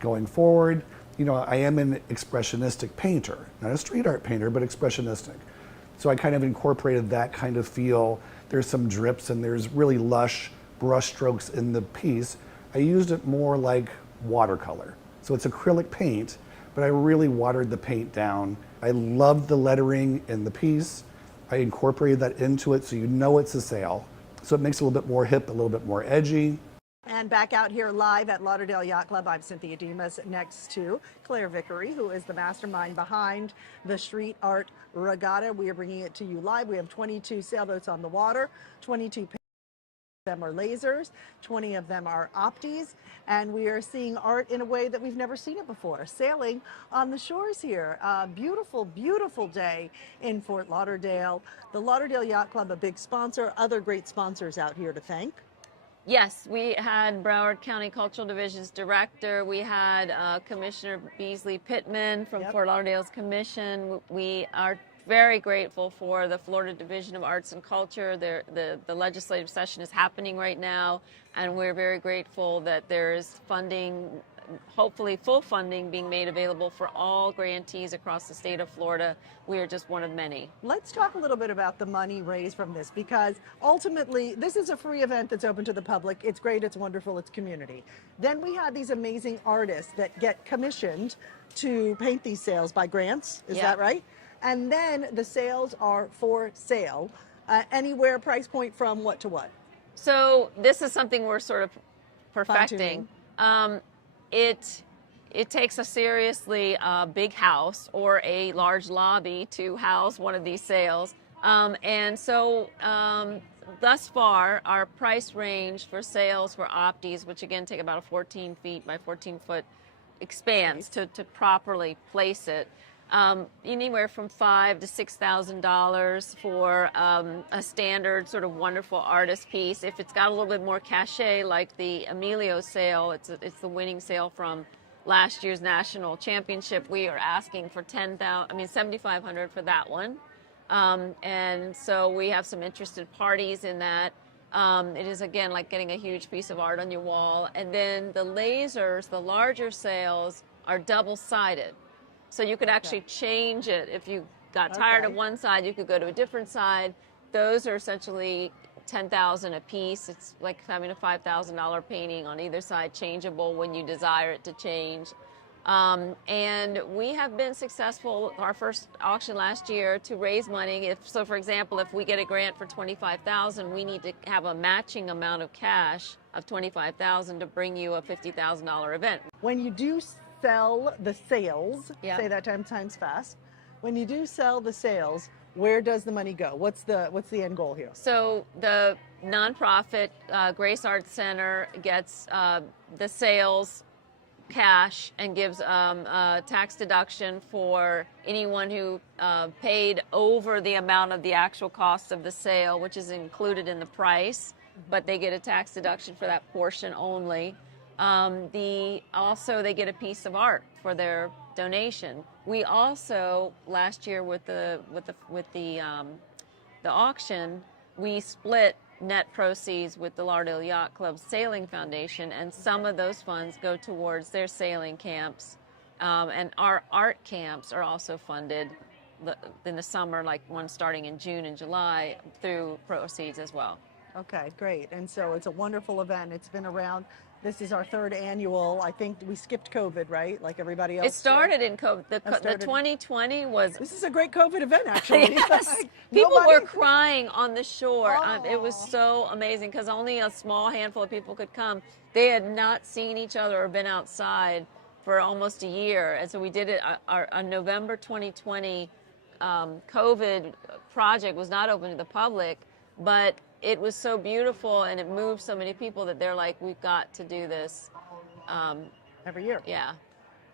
Going forward, I am an expressionistic painter, not a street art painter, but expressionistic. So I kind of incorporated that kind of feel. There's some drips and there's really lush brush strokes in the piece. I used it more like watercolor. So it's acrylic paint, but I really watered the paint down. I loved the lettering in the piece. I incorporated that into it so you know it's a sail. So it makes it a little bit more hip, a little bit more edgy. And back out here live at Lauderdale Yacht Club, I'm Cynthia Demas next to Claire Vickery, who is the mastermind behind the street art regatta. We are bringing it to you live. We have 22 sailboats on the water, 22 of them are lasers, 20 of them are opties, and we are seeing art in a way that we've never seen it before, sailing on the shores here. Beautiful, beautiful day in Fort Lauderdale. The Lauderdale Yacht Club, a big sponsor, other great sponsors out here to thank. Yes, we had Broward County Cultural Division's director. We had Commissioner Beasley Pittman from Fort Lauderdale's commission. We are very grateful for the Florida Division of Arts and Culture. The legislative session is happening right now, and we're very grateful that there is funding, hopefully full funding, being made available for all grantees across the state of Florida. We are just one of many. Let's talk a little bit about the money raised from this, because ultimately this is a free event that's open to the public. It's great, it's wonderful, it's community. Then we have these amazing artists that get commissioned to paint these sails by grants, is that right? And then the sails are for sale, anywhere price point from what to what? So this is something we're sort of perfecting. It takes a seriously big house or a large lobby to house one of these sails. And so thus far, our price range for sails for opties, which again take about a 14 feet by 14 foot, expands to properly place it. Anywhere from $5,000 to $6,000 for a standard sort of wonderful artist piece. If it's got a little bit more cachet, like the Emilio sail, it's the winning sail from last year's national championship. We are asking for $7,500 for that one, and so we have some interested parties in that. It is again like getting a huge piece of art on your wall, and then the lasers, the larger sails, are double-sided. So you could actually change it. If you got tired of one side, you could go to a different side. Those are essentially $10,000 a piece. It's like having a $5,000 painting on either side, changeable when you desire it to change. And we have been successful, our first auction last year, to raise money. So for example, if we get a grant for $25,000, we need to have a matching amount of cash of $25,000 to bring you a $50,000 event. When you do sell the sails, say that 10 times fast. When you do sell the sails, where does the money go? What's the end goal here? So the nonprofit Grace Arts Center gets the sales cash and gives a tax deduction for anyone who paid over the amount of the actual cost of the sale, which is included in the price, but they get a tax deduction for that portion only. Also, they get a piece of art for their donation. We also last year with the auction, we split net proceeds with the Lauderdale Yacht Club Sailing Foundation, and some of those funds go towards their sailing camps, and our art camps are also funded in the summer, like one starting in June and July, through proceeds as well. Okay, great. And so it's a wonderful event. It's been around. This is our third annual. I think we skipped COVID, right? Like everybody else. It started in COVID. The 2020 was. This is a great COVID event, actually. Yes. Like, People were crying on the shore. It was so amazing because only a small handful of people could come. They had not seen each other or been outside for almost a year. And so we did it on November 2020. COVID project was not open to the public, but it was so beautiful and it moved so many people that they're like, we've got to do this. Every year. Yeah.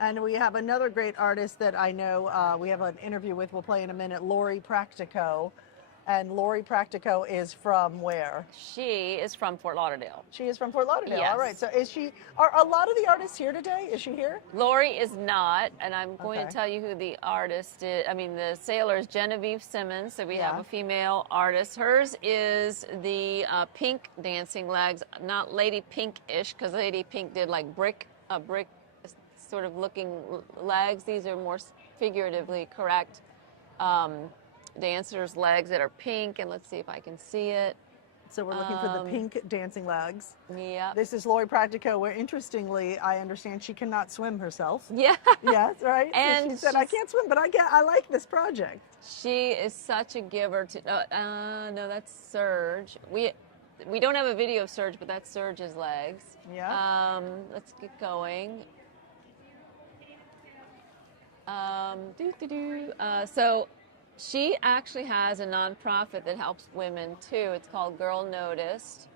And we have another great artist that I know we have an interview with, we'll play in a minute, Lori Practico. And Lori Practico is from where? She is from Fort Lauderdale. She is from Fort Lauderdale. Yes. All right. So are a lot of the artists here today? Is she here? Lori is not, and I'm going to tell you who the artist is. I mean, the sailor is Genevieve Simmons, so we have a female artist. Hers is the pink dancing legs, not Lady Pink-ish, because Lady Pink did like brick sort of looking legs. These are more figuratively correct. Dancer's legs that are pink, and let's see if I can see it. So we're looking for the pink dancing legs. Yeah. This is Lori Practico, where interestingly, I understand she cannot swim herself. Yeah. Yes, right? And so she said, I can't swim, but I like this project. She is such a giver to, no, that's Serge. We don't have a video of Serge, but that's Serge's legs. Yeah. Let's get going. So she actually has a nonprofit that helps women too. It's called Girl Noticed.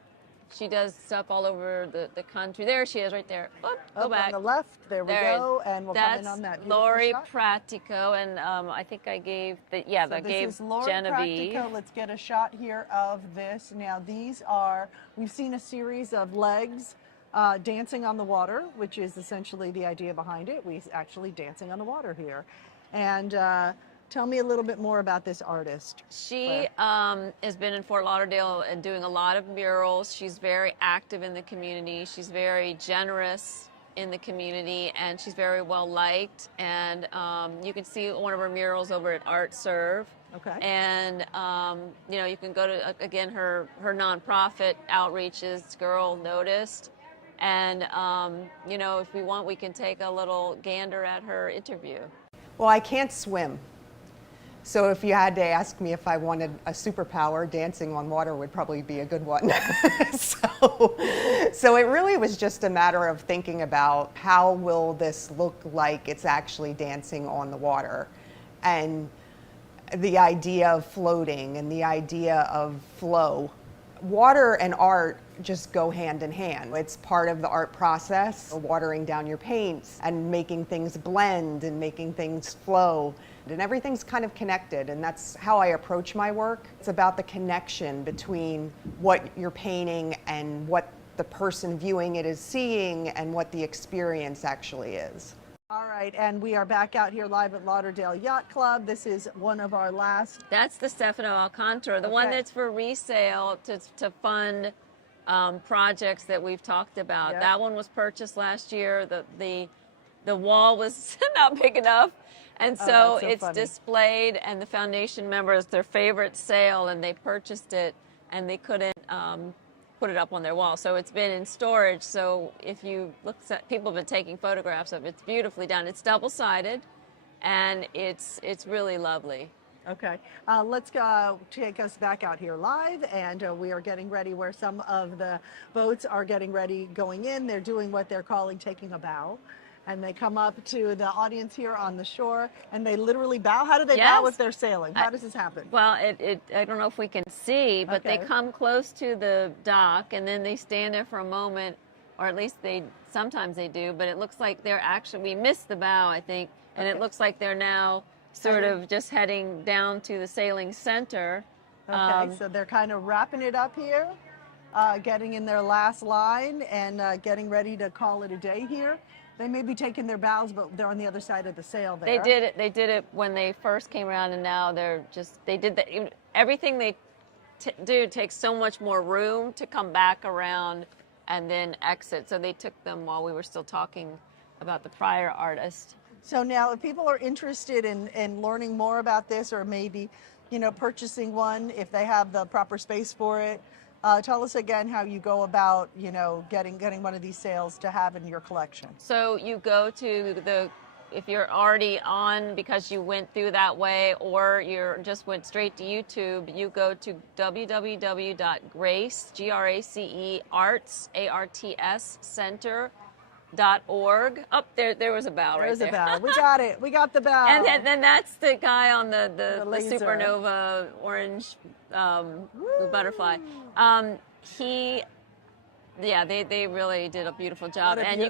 She does stuff all over the country. There she is, right there. Oop, go back. On the left, there we go, and we'll come in on that beautiful Lori shot. Pratico, and I think I gave the This is Lori Genevieve. Practico. Let's get a shot here of this. Now we've seen a series of legs dancing on the water, which is essentially the idea behind it. We're actually dancing on the water here. And tell me a little bit more about this artist. She has been in Fort Lauderdale and doing a lot of murals. She's very active in the community. She's very generous in the community, and she's very well liked. And you can see one of her murals over at Art Serve. Okay. And you can go to again her nonprofit outreaches, Girl Noticed. And if we want, we can take a little gander at her interview. Well, I can't swim. So if you had to ask me if I wanted a superpower, dancing on water would probably be a good one. So it really was just a matter of thinking about how will this look like it's actually dancing on the water. And the idea of floating and the idea of flow. Water and art just go hand in hand. It's part of the art process, watering down your paints and making things blend and making things flow. And everything's kind of connected, and that's how I approach my work. It's about the connection between what you're painting and what the person viewing it is seeing and what the experience actually is. All right, and we are back out here live at Lauderdale Yacht Club. This is one of our last. That's the Stefano Alcantara, the one that's for resale to fund projects that we've talked about. Yep. That one was purchased last year. The wall was not big enough, and so it's funny. displayed, and the foundation members, their favorite sale, and they purchased it, and they couldn't put it up on their wall. So it's been in storage. So if you look at, people have been taking photographs of it. It's beautifully done. It's double-sided, and it's really lovely. Okay, let's take us back out here live, and we are getting ready where some of the boats are getting ready going in. They're doing what they're calling taking a bow. And they come up to the audience here on the shore, and they literally bow. How do they bow if they're sailing? How does this happen? Well, I don't know if we can see, but Okay. they come close to the dock, and then they stand there for a moment, or at least sometimes they do, but it looks like we missed the bow, I think, and it looks like they're now sort of just heading down to the sailing center. Okay, so they're kind of wrapping it up here, getting in their last line, and getting ready to call it a day here. They may be taking their bows, but they're on the other side of the sail there. They did it when they first came around, and now they did that. Everything they do takes so much more room to come back around and then exit. So they took them while we were still talking about the prior artist. So now if people are interested in learning more about this, or maybe, purchasing one, if they have the proper space for it, tell us again how you go about, getting one of these sails to have in your collection. So you go to if you're already on because you went through that way, or you just went straight to YouTube, you go to www.grace, Grace, arts, ARTS, center.org. Oh, there was a bow right there. There's a bow. We got it. We got the bow. And then that's the guy on the laser. supernova orange butterfly. They really did a beautiful job. And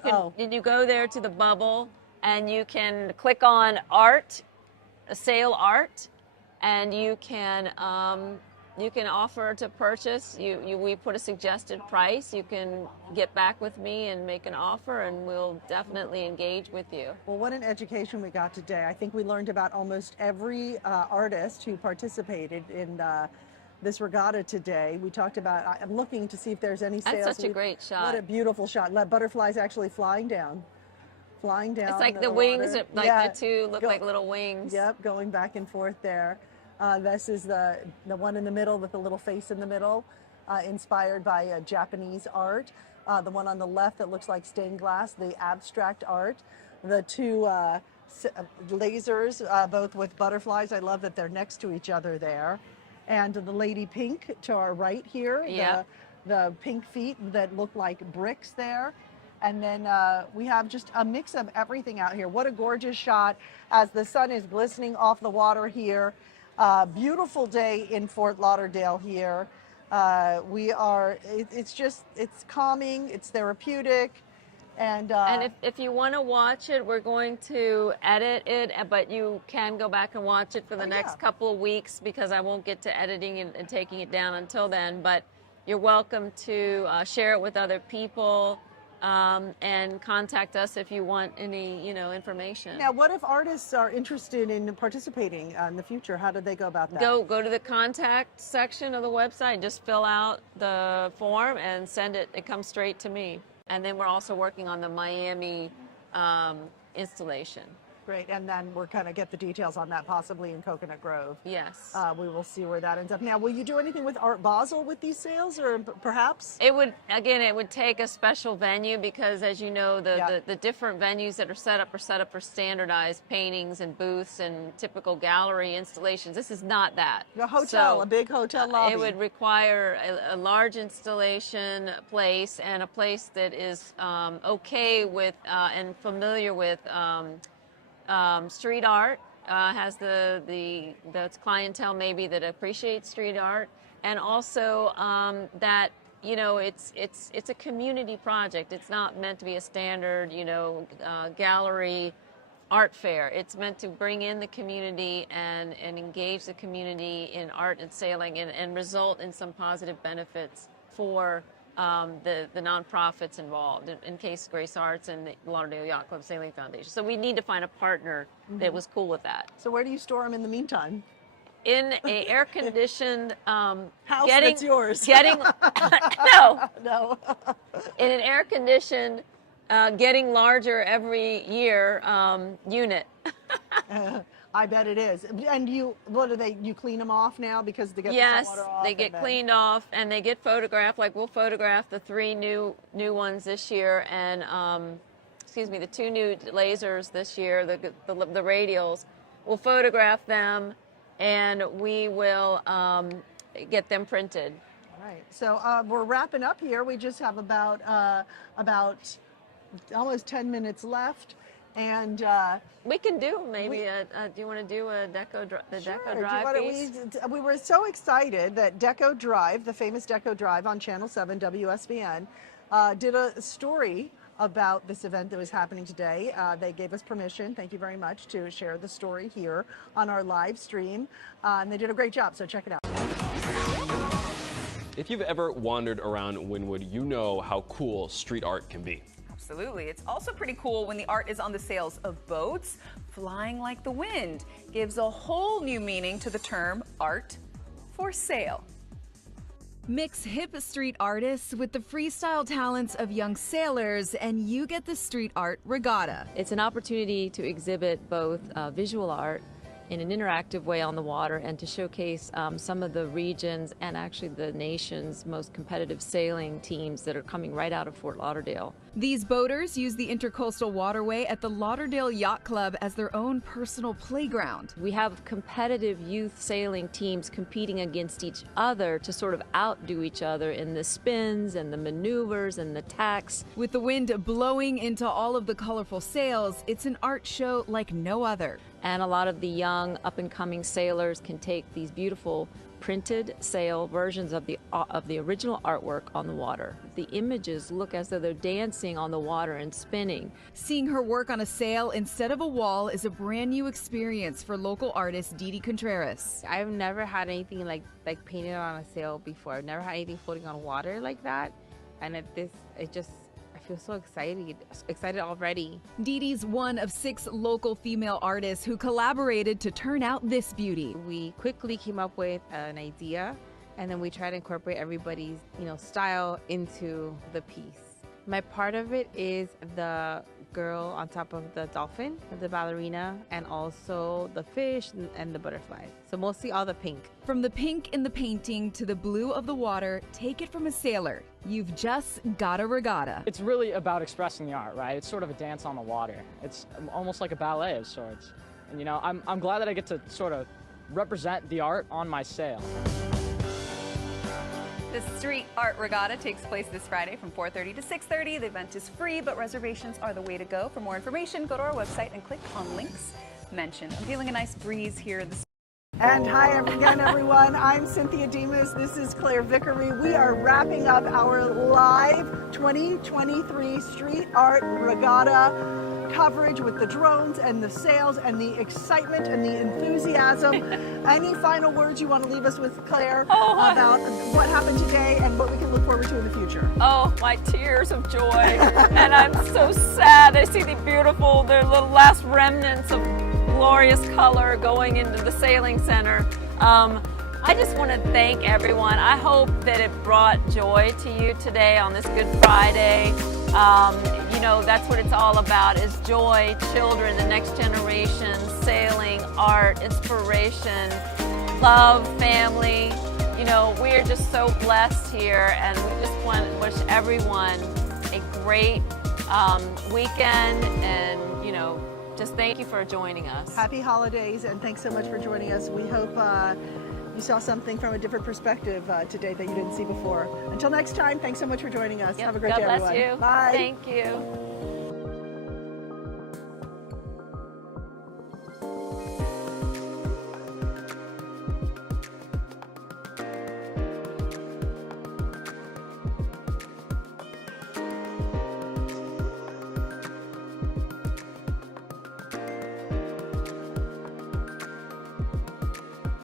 you go there to the bubble, and you can click on art, sail art, and you can offer to purchase. We put a suggested price. You can get back with me and make an offer, and we'll definitely engage with you. Well, what an education we got today. I think we learned about almost every artist who participated in this regatta today. We talked about, I'm looking to see if there's any sails. That's such a great shot. What a beautiful shot. Butterflies actually flying down. It's like the wings, the two look like little wings. Yep, going back and forth there. This is the one in the middle with the little face in the middle. inspired by Japanese art. The one on the left that looks like stained glass, the abstract art. The two lasers, both with butterflies. I love that they're next to each other there. And the lady pink to our right here, Yep. the pink feet that look like bricks there. And then we have just a mix of everything out here. What a gorgeous shot as the sun is glistening off the water here. Beautiful day in Fort Lauderdale here. It's calming, it's therapeutic. And if you want to watch it, we're going to edit it, but you can go back and watch it for the next couple of weeks because I won't get to editing and taking it down until then. But you're welcome to share it with other people. And contact us if you want any, information. Now, what if artists are interested in participating in the future? How do they go about that? Go to the contact section of the website, just fill out the form and send it. It comes straight to me. And then we're also working on the Miami installation. Great, and then we're going to get the details on that possibly in Coconut Grove. Yes. We will see where that ends up. Now, will you do anything with Art Basel with these sales, or perhaps? It would take a special venue because, as you know, the different venues that are set up for standardized paintings and booths and typical gallery installations. This is not that. A hotel, a big hotel lobby. It would require a large installation place and a place that is okay with and familiar with street art, has the clientele maybe that appreciates street art, and also that it's a community project. It's not meant to be a standard gallery art fair. It's meant to bring in the community and engage the community in art and sailing and result in some positive benefits for the nonprofits involved, in case Grace Arts and the Lauderdale Yacht Club Sailing Foundation. So we need to find a partner that was cool with that. So where do you store them in the meantime? In a air-conditioned house that's yours. No. In an air-conditioned, getting larger every year unit. I bet it is. And you clean them off now because they get yes, the water off? They get cleaned off and they get photographed. Like we'll photograph the 3 new ones this year and, the 2 new lasers this year, the radials. We'll photograph them and we will get them printed. All right. So we're wrapping up here. We just have about almost 10 minutes left. And we can do maybe do you want to do a Deco Drive piece? We were so excited that Deco Drive, the famous Deco Drive on Channel 7 WSBN, did a story about this event that was happening today. They gave us permission, thank you very much, to share the story here on our live stream. And they did a great job, so check it out. If you've ever wandered around Wynwood, you know how cool street art can be. Absolutely. It's also pretty cool when the art is on the sails of boats. Flying like the wind gives a whole new meaning to the term art for sale. Mix hip street artists with the freestyle talents of young sailors, and you get the street art regatta. It's an opportunity to exhibit both visual art in an interactive way on the water and to showcase some of the regions and actually the nation's most competitive sailing teams that are coming right out of Fort Lauderdale. These boaters use the intercoastal waterway at the Lauderdale Yacht Club as their own personal playground. We have competitive youth sailing teams competing against each other to sort of outdo each other in the spins and the maneuvers and the tacks. With the wind blowing into all of the colorful sails, it's an art show like no other. And a lot of the young up-and-coming sailors can take these beautiful printed sail versions of the original artwork on the water. The images look as though they're dancing on the water and spinning. Seeing her work on a sail instead of a wall is a brand new experience for local artist Didi Contreras. I've never had anything like painted on a sail before. I've never had anything floating on water like that. And I feel so excited already. Didi's one of 6 local female artists who collaborated to turn out this beauty. We quickly came up with an idea, and then we tried to incorporate everybody's, style into the piece. My part of it is the girl on top of the dolphin, the ballerina, and also the fish and the butterfly. So mostly all the pink. From the pink in the painting to the blue of the water, take it from a sailor. You've just got a regatta. It's really about expressing the art, right? It's sort of a dance on the water. It's almost like a ballet of sorts. And you know, I'm glad that I get to sort of represent the art on my sail. The Street Art Regatta takes place this Friday from 4:30 to 6:30. The event is free, but reservations are the way to go. For more information, go to our website and click on links mentioned. I'm feeling a nice breeze here in the And hi again, everyone. I'm Cynthia Demas. This is Claire Vickery. We are wrapping up our live 2023 Street Art Regatta coverage with the drones and the sails and the excitement and the enthusiasm. Any final words you want to leave us with, Claire, about what happened today and what we can look forward to in the future? Oh, my tears of joy. And I'm so sad. I see the little last remnants of glorious color going into the sailing center. I just want to thank everyone. I hope that it brought joy to you today on this Good Friday. You know, that's what it's all about, is joy, children, the next generation, sailing, art, inspiration, love, family. You know, we are just so blessed here, and we just want to wish everyone a great weekend, and, you know, just thank you for joining us. Happy holidays, and thanks so much for joining us. We hope you saw something from a different perspective today that you didn't see before. Until next time, thanks so much for joining us. Yep, Have a great God day, bless everyone. you. Bye. Thank you.